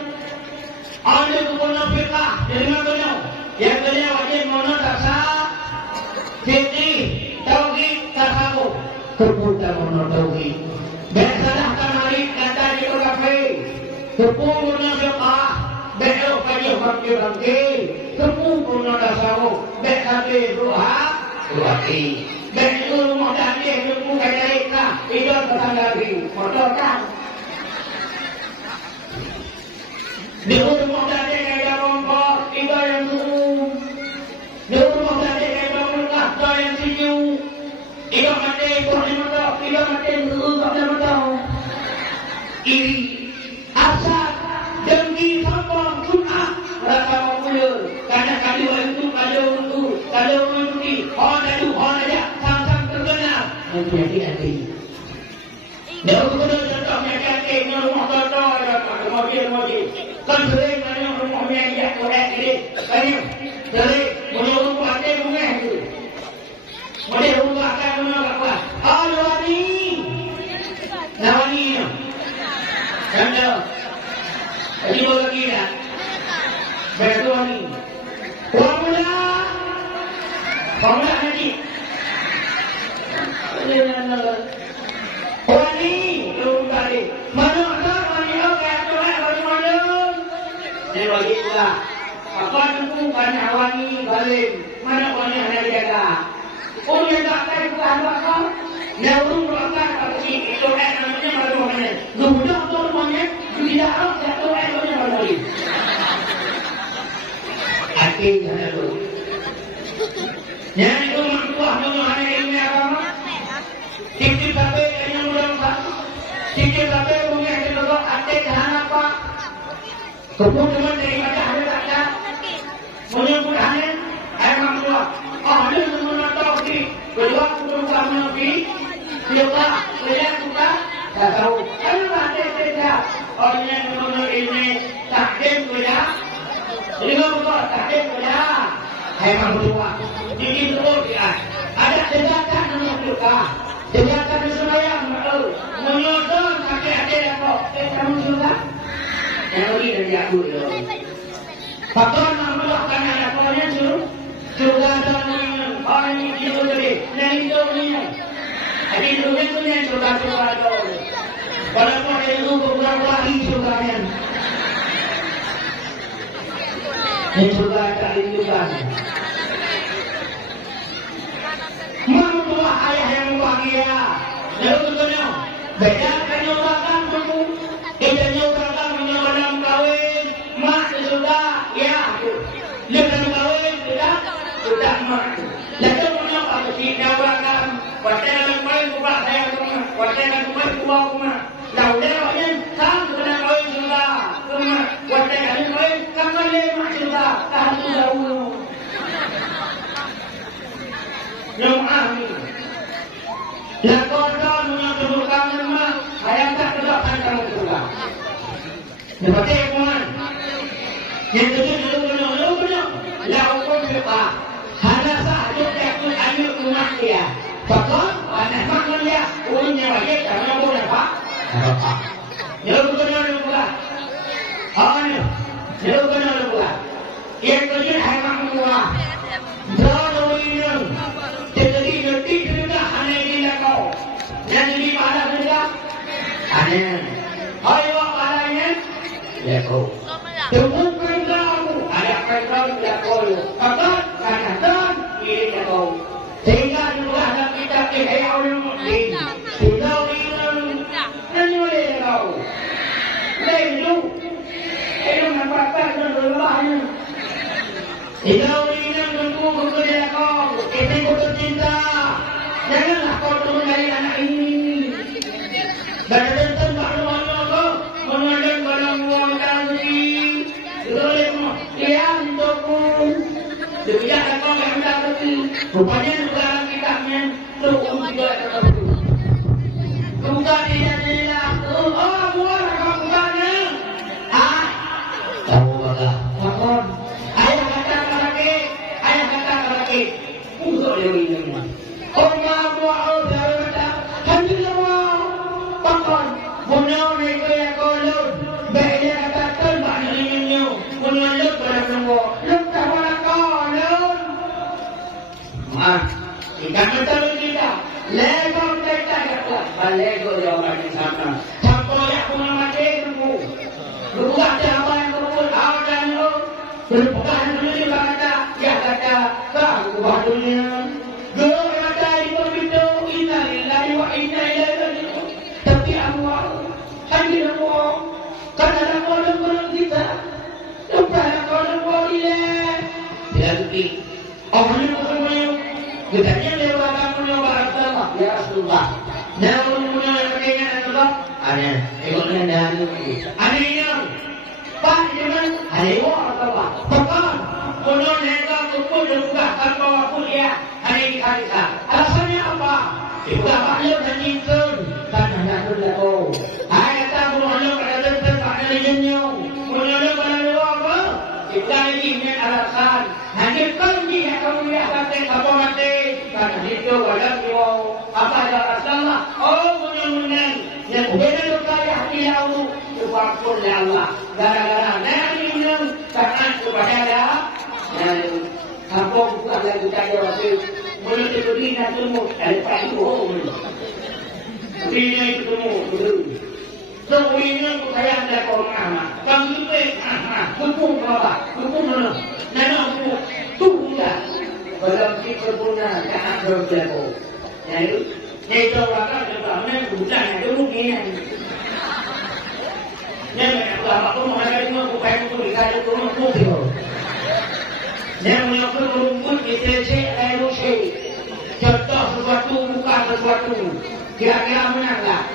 ada guna fikah dari mana? Yang kedua wajib mana dasar fikih tauhid tasawuf. Terputar mana tauhid. Bersalah kamari kata di kafe. Terputar fikah belok kaji bangki. Terputar tasawuf berkati ruhati. Belok modalnya terputar kaita itu tertandari motor kan. Di rumah tadi kayak rompok, itu yang suhu. Di rumah tadi kayak rompok, itu yang sejuk. Itu mati, boleh mati, itu mati, suhu tak boleh mati. Iri, asal, dengki, sombong, sunnah, rasa mampulir. Kadang-kadang kalau untuk, orang aja, sang-sang terkenal. Yang hati-hati. Dia udah contoh nyakit, rumah kotor, mobil. Kan sering banyak rumah yang dia korek ini. Sering menyuruh pakai rumah itu. Mereka rumah akan apa? Wani. Nawani. Kanda. Jadi boleh kira. Betul wani. Formula nanti. Wani. Belum kali. Mana wani? Dia bagi pula. Apa itu kan awani balik. Mana orang yang ada jaga. Orang yang tak ada itu apa? Dia urung berangkat apa sih? Itu namanya baru mana? Mudah tu rumahnya. Tidak ada satu namanya baru lagi. Akhirnya ada tu. Yang itu mantua dengan ada ilmu agama. Titip sampai yang mudah. Titip sampai rumah itu ada jalan apa? Kemudian daripada ada mudah-mudahan ayam tua. Ada yang tahu di kedua perempuan Nabi, siapa yang suka tak tahu. Kalau ada saja orang yang mengenal ilmu takdim saja, lima bukan takdim saja. Ayam tua. Jadi terus dia ada sejakan yang suka, sejakan sembahyang menyodor kakek ada apa? Kamu suka? Yang ini dari aku itu. Faktor membuatkan anak orangnya juga ada orang yang itu tadi. Yang itu punya. Jadi itu punya juga ada. Walaupun itu beberapa hari juga yang. Ini juga ada itu kan. Mertua ayah yang bahagia. Lalu betulnya beda kan orang dulu. Kita nyobakan menyobaan kawin, mak sudah, ya. Lepas kawin sudah mak. Lalu mana apa sih nyobakan? Wajah kawin kubah saya rumah, wajah kawin kubah rumah. Lalu dia sang sudah kawin sudah, rumah. Wajah kawin kembali mak sudah, tahan sudah dulu. Nyomami. Lakukan menyebutkan mak, saya tak terdapat kamu juga. Seperti ikhwan. Yang kedua benar. Lakukan juga. Hanya sahaja takut anak rumah dia. Fakor, anak makan dia. Ulungnya wajib, karena boleh apa? kau. Temukan kau, ada kau tidak kau. Pakat katakan ini kau. Sehingga juga dalam kitab Ihya Ulumuddin. Tidak ini menoleh kau. Lalu, itu nampakkan dan berlahnya. Tidak ini menunggu bekerja kau. Kita putus cinta. Janganlah kau turun dari anak ini. Badan maklum kau mengadang barang uang tadi. Boleh lihat untukku. Demikian kau yang dapat. Rupanya dalam kitabnya terus juga tertentu. Bukan dia bilang, oh buat apa bukannya? Ah, Kamu bakal. makon. Ayah kata lagi. Untuk dia ini. Allah buat dia kata. Alhamdulillah. Makon. Bunuh mereka yang kolon. Baik dia kata terbang dengannya. Bunuh lep pada semua. Lep tak pada kolon. Ikan betul kita. Lego kita kata. Lego jawapan yang sama. Sampai aku mati dulu. Berubah apa yang berubah. Awak lu. Berubah dulu juga kata. Ya kata. Tak ubah dunia. Dulu kata di begitu. Inna lillahi wa inna ilaihi raji'un. Tapi Allah. Hadir Allah. Karena ada kolom-kolom kita. Lepas kolom-kolom ini. Tidak bukti. Allah ni kolom-kolom. Katanya lewat kamu Rasulullah. Ya Rasulullah. Namun punya keinginan Rasulullah. Ada. Ikutnya dari. Ada yang Pak jangan ada Rasulullah. Pekan. Punya mereka kumpul dan buka tanpa kuliah. Ada di Khalisa. Alasannya apa? Juga maklum dan insun. Karena Rasulullah. Oh. Ayat aku maklum pada tentang pada lejennya. Punya pada lewa apa? Kita ini alasan. Nanti kau ni yang kamu lihat kata apa mati. Karena itu walau jiwa apa ada Rasulullah. Oh mudah-mudahan yang beda luka ya hati Allah berpakul ya Allah. Gara-gara nanti minum karena kepada dia kampung bukan lagi kaya Rasul. Mulut itu dina temu dari pagi dina itu temu so ini aku sayang dia kau nama. Kamu itu dukung apa? Dukung mana? Nana aku tunggulah. Dalam kita punya jangan berjatuh. Jadi orang juga mana bukan yang rugi. Jadi apa pun ada itu bukan itu dikasih turun tuh. Yang menyokong rumput di TC Erosi. Contoh sesuatu bukan sesuatu. Kira-kira menanglah.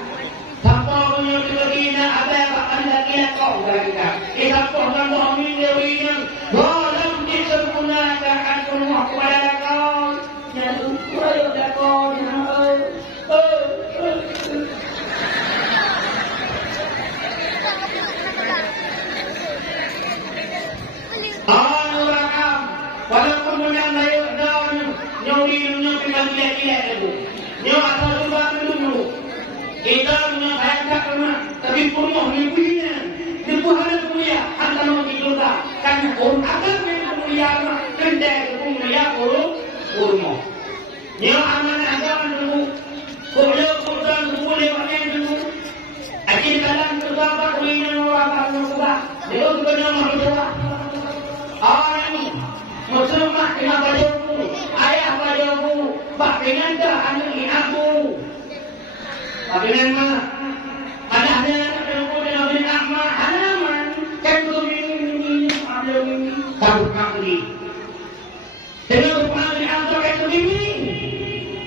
Tanpa menyokong dina apa yang anda lihat kau kita. Kita pun mengambil dirinya. Dalam disempurnakan semua kepada kau. Yang kepada kau. Walaupun menang layu daun nyuri pembagian itu. Nyawa asal ubah dulu. Kita menyayangkan rumah, tapi penuh mimpinya. Dibuat mulia antara kita. Karena orang agama yang mulia, kendai mulia urmo. Nyawa aman agama dulu. Boleh pakai dulu. Akhir kalam terdapat kuliah orang berubah. Dia juga nama berubah. Orang Muslimah kena bajaku, ayah bajaku, bak dengan dah anak aku. Bak dengan mana? Anaknya aku dengan bin Ahmad, anak kan tu ini takut kami. Dengan rumah di antara itu ini,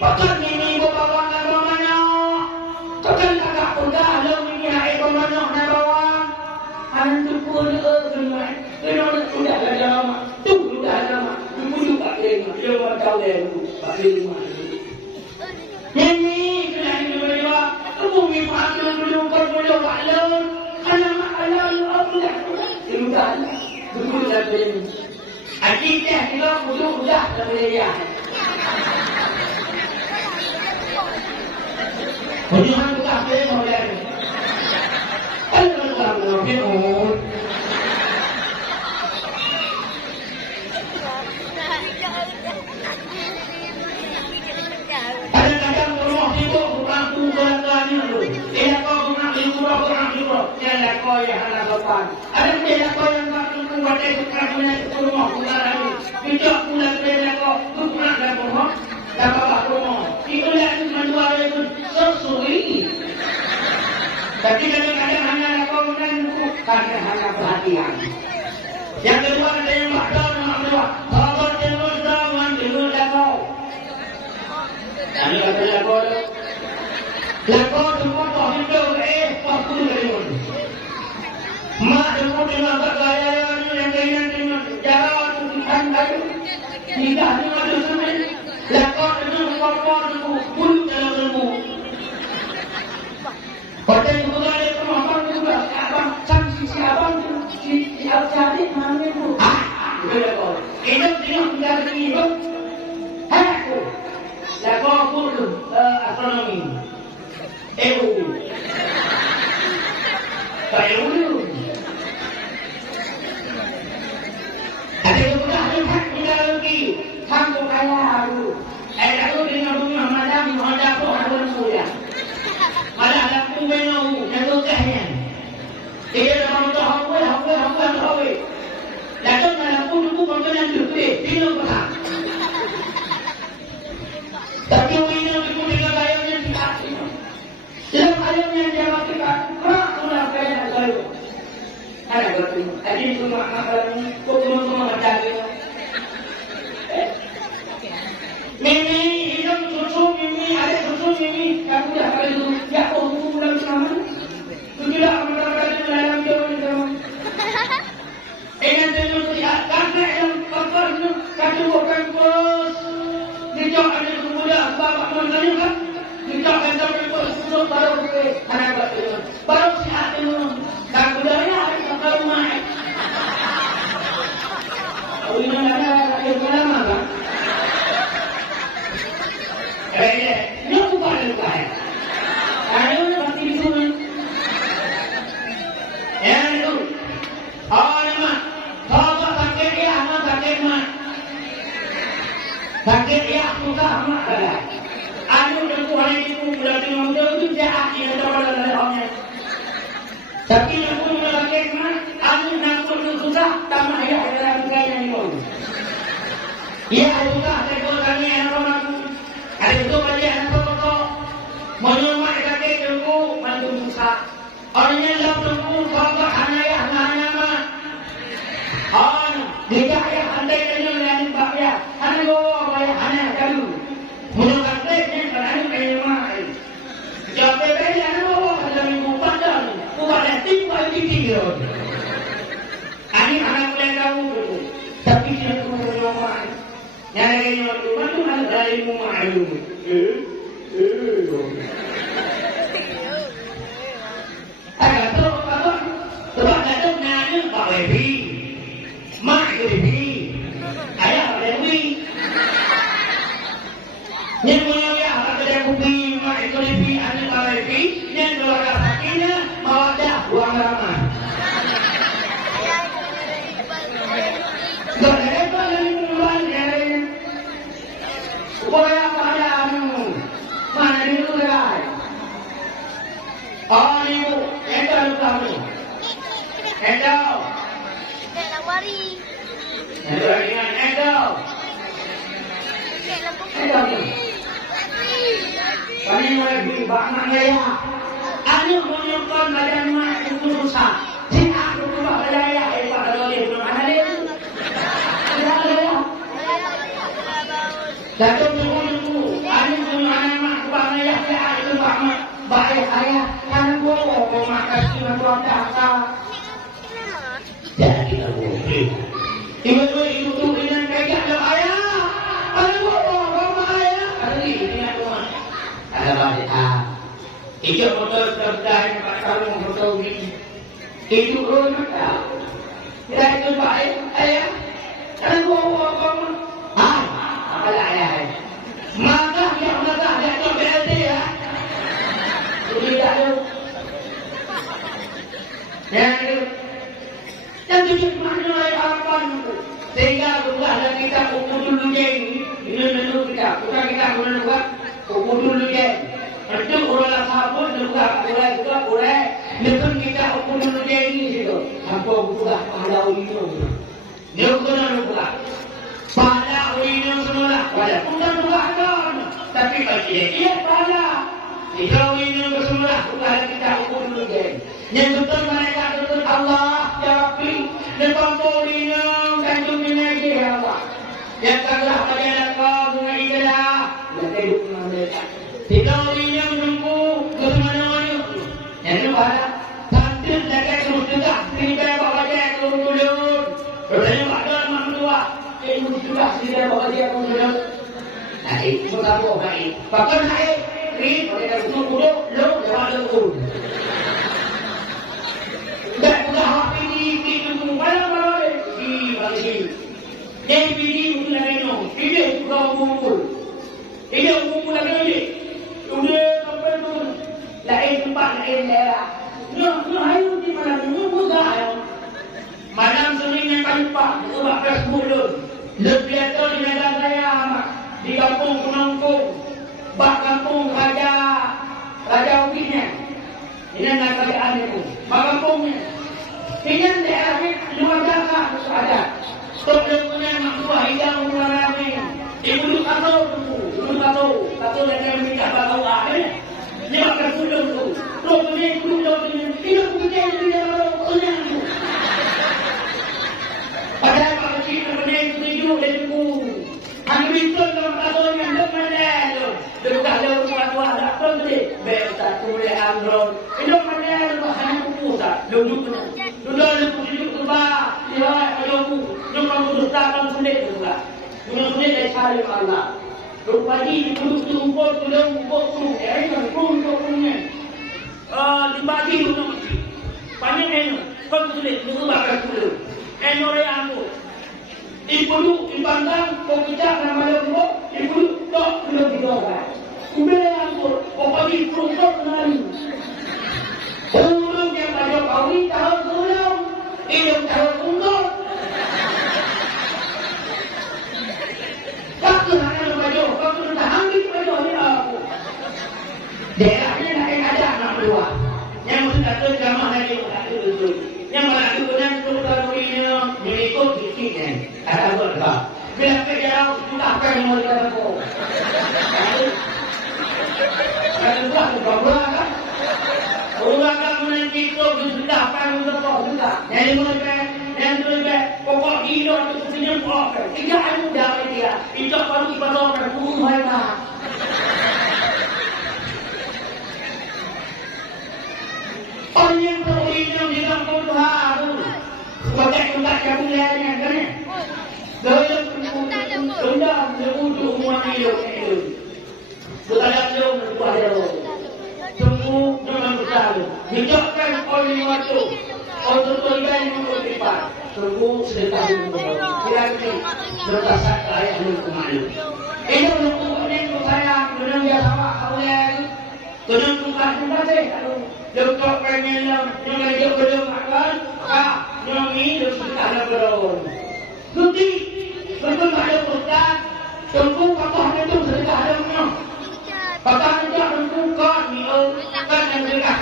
pakai ini bawa nama mana? Takkan agak udah lalu ini hai bawa mana bawa? Antu pun semua, sudah ada lama. Dia tahu dia pakai rumah. Ini kena ini berdua. Bumi pakai belum perlu maklum. Allah itu dah. Dulu dah beri. Akhirnya kita butuh dah beri ya. Bukan bukan beri boleh. Kalau kalau beri kadang-kadang rumah itu bukan barangnya tu. Dia kau nak liburan. Dia nak kau yang anak depan. Ada beda kau yang satu kuat itu kerana itu rumah kudaran. Tidak pulang beda kau kurang dan bohong. Dapat apa rumah? Itu yang menjual itu sesuai. Tapi kadang-kadang hanya kau menunggu karena hanya perhatian. Yang kedua ada yang bakal nama kedua. Kalau jenuh zaman jenuh kau. Kami kata lagu tu. Lagu semua kau hidup waktu jenuh. Mak jenuh dengan bergaya yang keinginan jalan tulisan kayu. Tidak hanya ada semen. Lagu jenuh kau bulu dalam ilmu. Pada itu ada kemampuan juga. Abang sanksi si abang si cari mana tu? Betul. Hidup menjadi hidup. Aku. Lagu aku astronomi. Tahu. Ada juga hak lagi. Kamu kaya aku. Aku dengan rumah madam aku harus mulia. Malah aku menau jatuh kahyan. Dia orang tu hawe. Lalu malam pun aku berkenan juga. Dia berhak. Tapi ini aku dengan ayamnya tidak. Dalam ayamnya dia matikan. Kerak sudah kaya nak saya. Ada betul. Tadi semua masalah ini. Kau semua mencari. Mimi hidup susu Mimi ada susu Mimi. Kamu dah kali itu. Ya aku pulang sama. Tidak mengalami dalam jauh dalam. Dengan jenuh sihat. Karena yang pakarnya kata bukan bos. Dijak ada kemuda bapak menteri kan. Dijak ada bos baru ke anak bapak baru sihat itu. Dan budaya ada kalau mai. Oh ini ada yang lama kan. Ini aku paling kaya. Ada yang pasti itu. Yang itu. Oh ini mah. Kalau sakit ya mah sakit mah. Sakit ya susah mah ada. Anu dan Tuhan itu berarti manusia itu jahat yang ada pada dalamnya. Tapi yang pun sakit mah. Anu dan Tuhan susah tambah ya dalam kaya ini. Ya susah saya kami anak orang. Ada itu bagi anak pokok. Menyumak sakit itu mantu susah. Orangnya dalam tunggu bapak hanya mah. Tidak ya andai kenal yang bapak ya. Hanya bawa ya hanya kalu. Menurut saya berani memang. Jawab bebel yang bawa dalam minggu pandang. Bukan tinggal di tinggal. Ani anak boleh tahu betul. Tapi dia tu berumah. Nyari rumah tu ada dari rumah ayu. Agak teruk apa? Sebab datuk nanya Pak Levi, Mak Levi, Ayah Levi. Yang mulia ada kopi Mak Levi, Ayah Pak Levi, yang keluarga sakinya mawadah uang ramah. Berapa dari bulan dari supaya pada anu mana itu guys. Oh ibu, itu kami. Itu. Itu dengan itu. Itu. Kami mulai beli banyak ya. Anu menyimpan badan mak itu rusak. Jika aku cuma berjaya, pada lori belum ada dia. Tidak ada ya. Datuk tunggu. Anu cuma anak bang ya, itu bang baik saya. Karena gua mau makan cuma dua data. Jadi kita boleh. Ibu tu dengan kayak ada ayah. Ada gua mau ayah. Ada ini ada. Ada banyak. Itu motor terdain kalau motor ini. Itu rumah tak. Tidak itu baik ayah. Ada gua mau apa ayah? Maka dia tu BLT ya. Tidak ada. Yang tujuh mana apa? Sehingga bukanlah kita ukur dulu ini dulu kita. Bukan kita ukur dulu. Itu orang sahabat juga boleh. Lepas kita ukur dulu dia ini situ. Apa buka pahala ulino. Dia ukur dulu buka. Pahala ulino semula. Pahala bukan buka kan. Tapi bagi dia pahala. Jika ulino semula. Bukan kita ukur dulu dia. Yang betul mereka betul Allah. Ya Rabbi. Lepas ulino kanjung lagi ya Allah. Yang kalah pada kau dengan ikhlas. Dan hidup dengan mereka. Tidak ulino menunggu kemana-mana. Yang pahala. Tantir jaga terus juga. Tinggal bawa dia turun dulu. Bertanya pada mak tua. Terus juga tinggal bawa dia turun dulu. Nah itu pertama baik. Bahkan saya ini mereka turun dulu. Lo jawab lo turun. Dan sudah hak ini tunggu malam-malam di bagi. Dan pilih untuk lainnya. Pilih sudah umur. Pilih umur lagi. Sudah sampai turun. Lain tempat lain daerah. Nyo hayu di mana nunggu gaya. Malam sering yang tanpa ubah kelas mulut. Lebih atau di negara saya di kampung Penangkung, bak kampung Raja Ubinya. Ini nak kerajaan itu. Bak kampungnya. Ini daerahnya luar biasa ada. Stok punya mak tua hidang mulai ramai. Ibu tahu yang minta bakal ada. Dia akan pulang tu. Kemudian tidak punya dia punya. Padahal kalau kita kemudian tujuh dan tujuh, hanya betul dalam katanya bermandai. Dekat dalam tua ada apa tu? Beta kuliah Andron. Itu mandai tu hanya pusat. Duduknya. Duduk tu bah. Dia ada tu. Jumpa tu datang sulit tu lah. Sulit dari cari Allah. Rupanya duduk umpur tu, kan punya. Dibagi tu macam, banyak eno, kau tu sulit, tu bakal tu. Eno raya tu, ibu dibandang, kau kita nama lembu, ibu tak belum didoakan. Kubela tu, kau pergi peruntuk nari. Urung yang pada kawin tahu tulang, hidup tahu tunggu. Waktu hanya baju, waktu dah ambil baju ni aku. Daerahnya nak ada anak dua. Yang mesti tak jamaah lagi tak betul. Yang mana tu dan kalau ini mereka dikit ada berapa. Bila kerja sudah akan mulai ada ko. Ada berapa kan? Orang akan menanti ko sudah akan berapa sudah. Jadi mulai dan juga pokok hidup itu senyum pokok. Tidak ada dari dia. Itu baru ibadah berumur mereka. Orang yang berhidup di kampung Tuhan, sebagai tempat kabuliannya, kan? Dalam tundang untuk umat hidup itu. Berada jauh kepada tunggu dengan besar. Dijauhkan oleh waktu. Untuk tuan untuk lipat, tunggu sedekah dulu. Kira-kira bertasat ayah dulu kemana? Itu untuk ini saya menang dia sama kabulian. Tenang tukar saya kalau doktor pengen yang dia belum makan, yang ini sudah ada belum. Nanti betul ada ustaz, tunggu apa itu sudah ada punya. Bapak dia buka ni kan yang dekat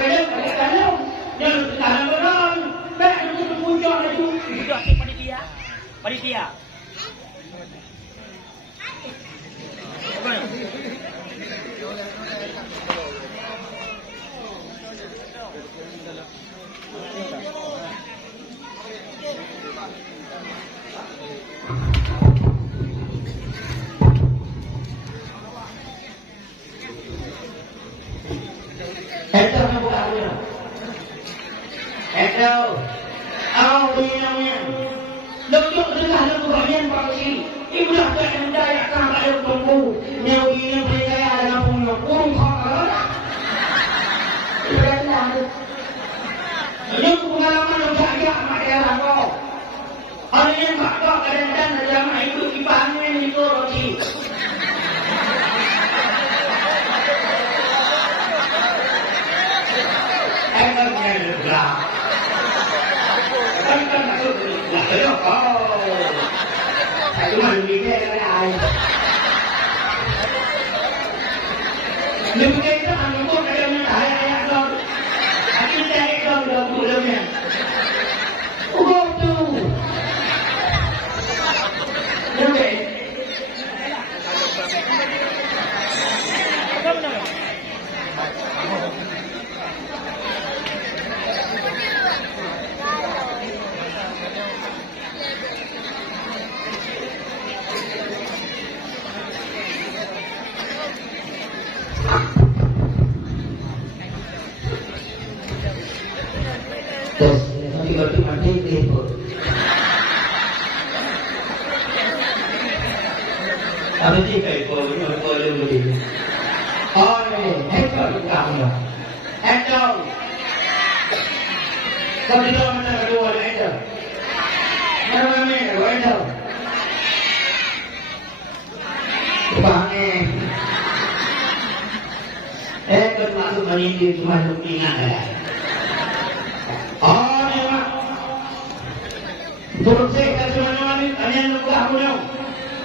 kalau yang sudah ada belum. Baik itu puncak itu sudah panitia. Doktor sudah ada bagian vaksin. Ibu dah tak mendaya tak ada tunggu. Yang ini percaya dengan punya kurung kau. Ini pengalaman yang saya mak dia kau. Orang yang tak kau kadang-kadang jamaah itu dipahami itu roti. Enggaknya juga. Kan masuk lah yo kau. Saya cuma mikir kan ai. Lebih kita anu kok kadang-kadang ayah kau. Aku tak Terus nanti kalau mati itu. Apa sih kayak kalau begini? Oh ini, ekor kamu. Ekor. Kau tidak mana kedua ekor. Mana ekor. Bangke. Ekor masuk menindi cuma lukingan ya. Oh ini mak. Turut saya kasih mana-mana tanya lupa aku dong.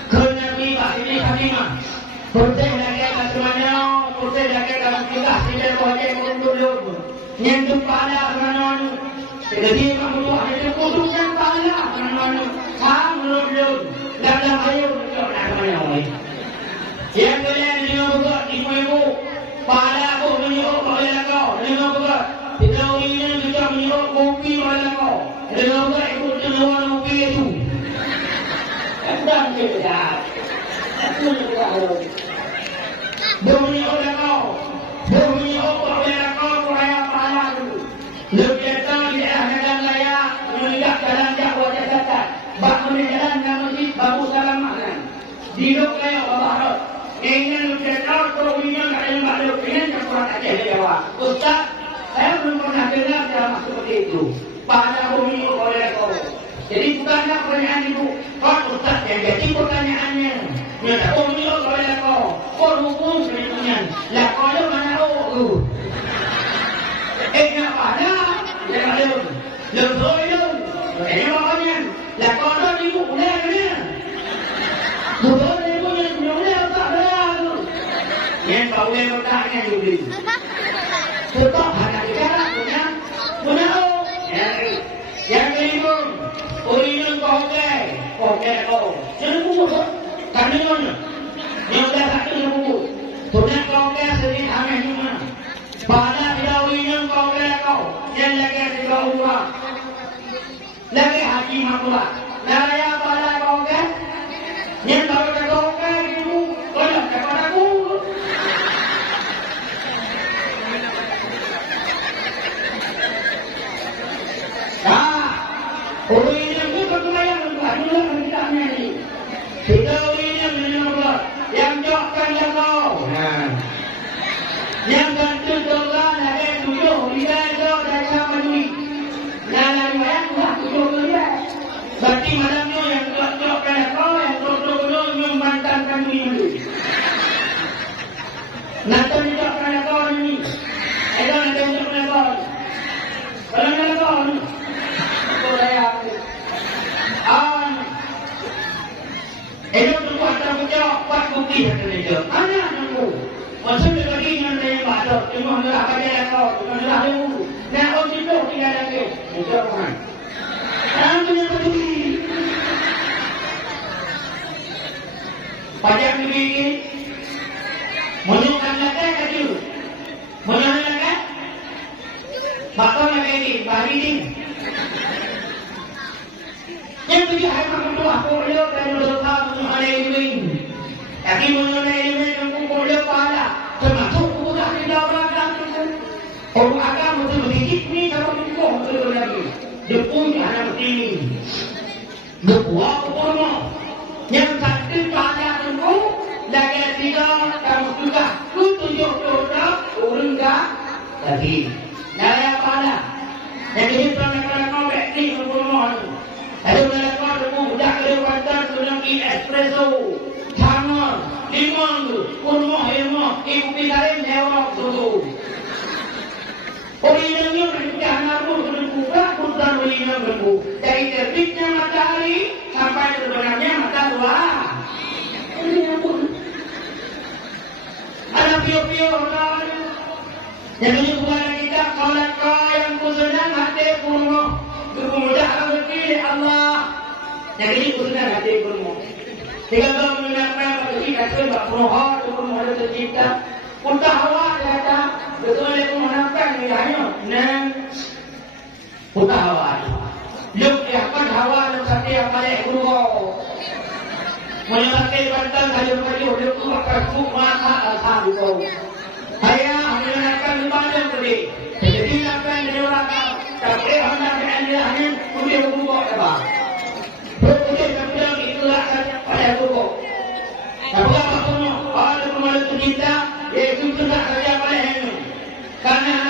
Kerana ini Fatimah. Putih lagi atas semuanya, putih lagi dalam kita tidak boleh mundur. Nyentuh pada semuanya. Jadi kamu tu ada kudukkan pada semuanya. Sang mundur. Dalam ayu untuk semuanya. Yang kalian lima buka ibu-ibu. Pada aku menyuruh oleh kau. Lima buka. Tidak ingin juga menyuruh kopi oleh kau. Lima buka ikut jenuhan kopi itu. Dan tidak. Aku tidak tahu. Bumi oleh kau. Bumi oleh kau kuraya pahala dulu. Lebih datang di akhirat layak. Menegak jalan dakwah jasad. Bak menjalan dan masjid babu salam makan. Hidup layak baharat. Ingin lebih datang kalau ingin tak ada makhluk. Ingin kurang ajar Jawa. Ustaz, saya belum pernah dengar dalam seperti itu. Pada bumi oleh kau. Jadi bukanlah pertanyaan itu. Kau Ustaz yang jadi pertanyaannya. Minta bumi oleh kau. Kau hukum sebenarnya. Lah kau ada mana tahu? Nak pada? Yang ada. Lebih itu. Ini makanya. Lah kau ada di buku ni. Buku ni punya punya tak ada. Yang kau yang bertanya juga. Tetap ada cara punya tahu. Yang kelima. Original kau kau. Jangan buku tu. Kandungannya. Yang dah satu yang buku. Tuhan kau sedih hamil cuma. Pada tidak original kau. Yang lagi tidak ubah. Lagi haji maklumat. Lagi pada kau yang baru kau itu. Kalau kepada aku. Original itu ketulayang adalah kita ni. Kita original menyebar yang jauhkan yang kau. Yang bantu doa ada tujuh dia jauh dari sama duit. Nalar yang buat tujuh dia. Berarti malamnya yang jauhkan kau yang tujuh membantarkan duit. Nanti jauhkan kau ni. Ada nanti jauhkan kau. Kalau kau ni. Itu berbuat terjawab buat bukti yang terjawab. Mana aku? Maksudnya lagi yang saya baca, cuma adalah baca kau, cuma adalah dulu. Nah, orang itu tidak lagi. Itu kan? Yang punya bukti. Pajak negeri ini, menunjukkan lagi kaki. Menunjukkan lagi. Bakal lagi ini, bari ini. Yang tujuh hari makan doa kuliah dan berdoa untuk hari ini. Tapi mengenai ini yang kuliah pada termasuk bukan tidak beragam. Orang agama itu sedikit ni kalau dikuah betul lagi. Depung anak ini. Depuah kurma. Yang satu pada tunggu lagi tiga kamu juga tunjuk doa orang dah lagi. Naya pada. Yang ini pernah kau berarti kurma. Ada melakukan demo budak kelewatan sudah di espresso, chamar, limang, kurma, herma, ibu pisarin hewan susu. Originalnya mereka namun sudah buka, bukan original berbu. Dari terbitnya matahari sampai terbenamnya mata tua. Ada pio-pio orang. Yang ini bukan kita kalau yang kusenang hati kurma. Kemudahan rezeki Allah. Yang ini khususnya hati kurma. Jika kau menggunakan rezeki kasih bak penuhar, kurma ada tercipta. Untuk hawa kata betul dia menggunakan wilayahnya. Dan untuk hawa. Luk diakan hawa dan setiap balik kurma. Menyebabkan bantal sayur-sayur dia tu akan masa asal itu. Saya menggunakan ibadah tadi. Jadi apa yang dia lakukan? Tak boleh hendak cinta, yaitu tidak saja olehnya. Karena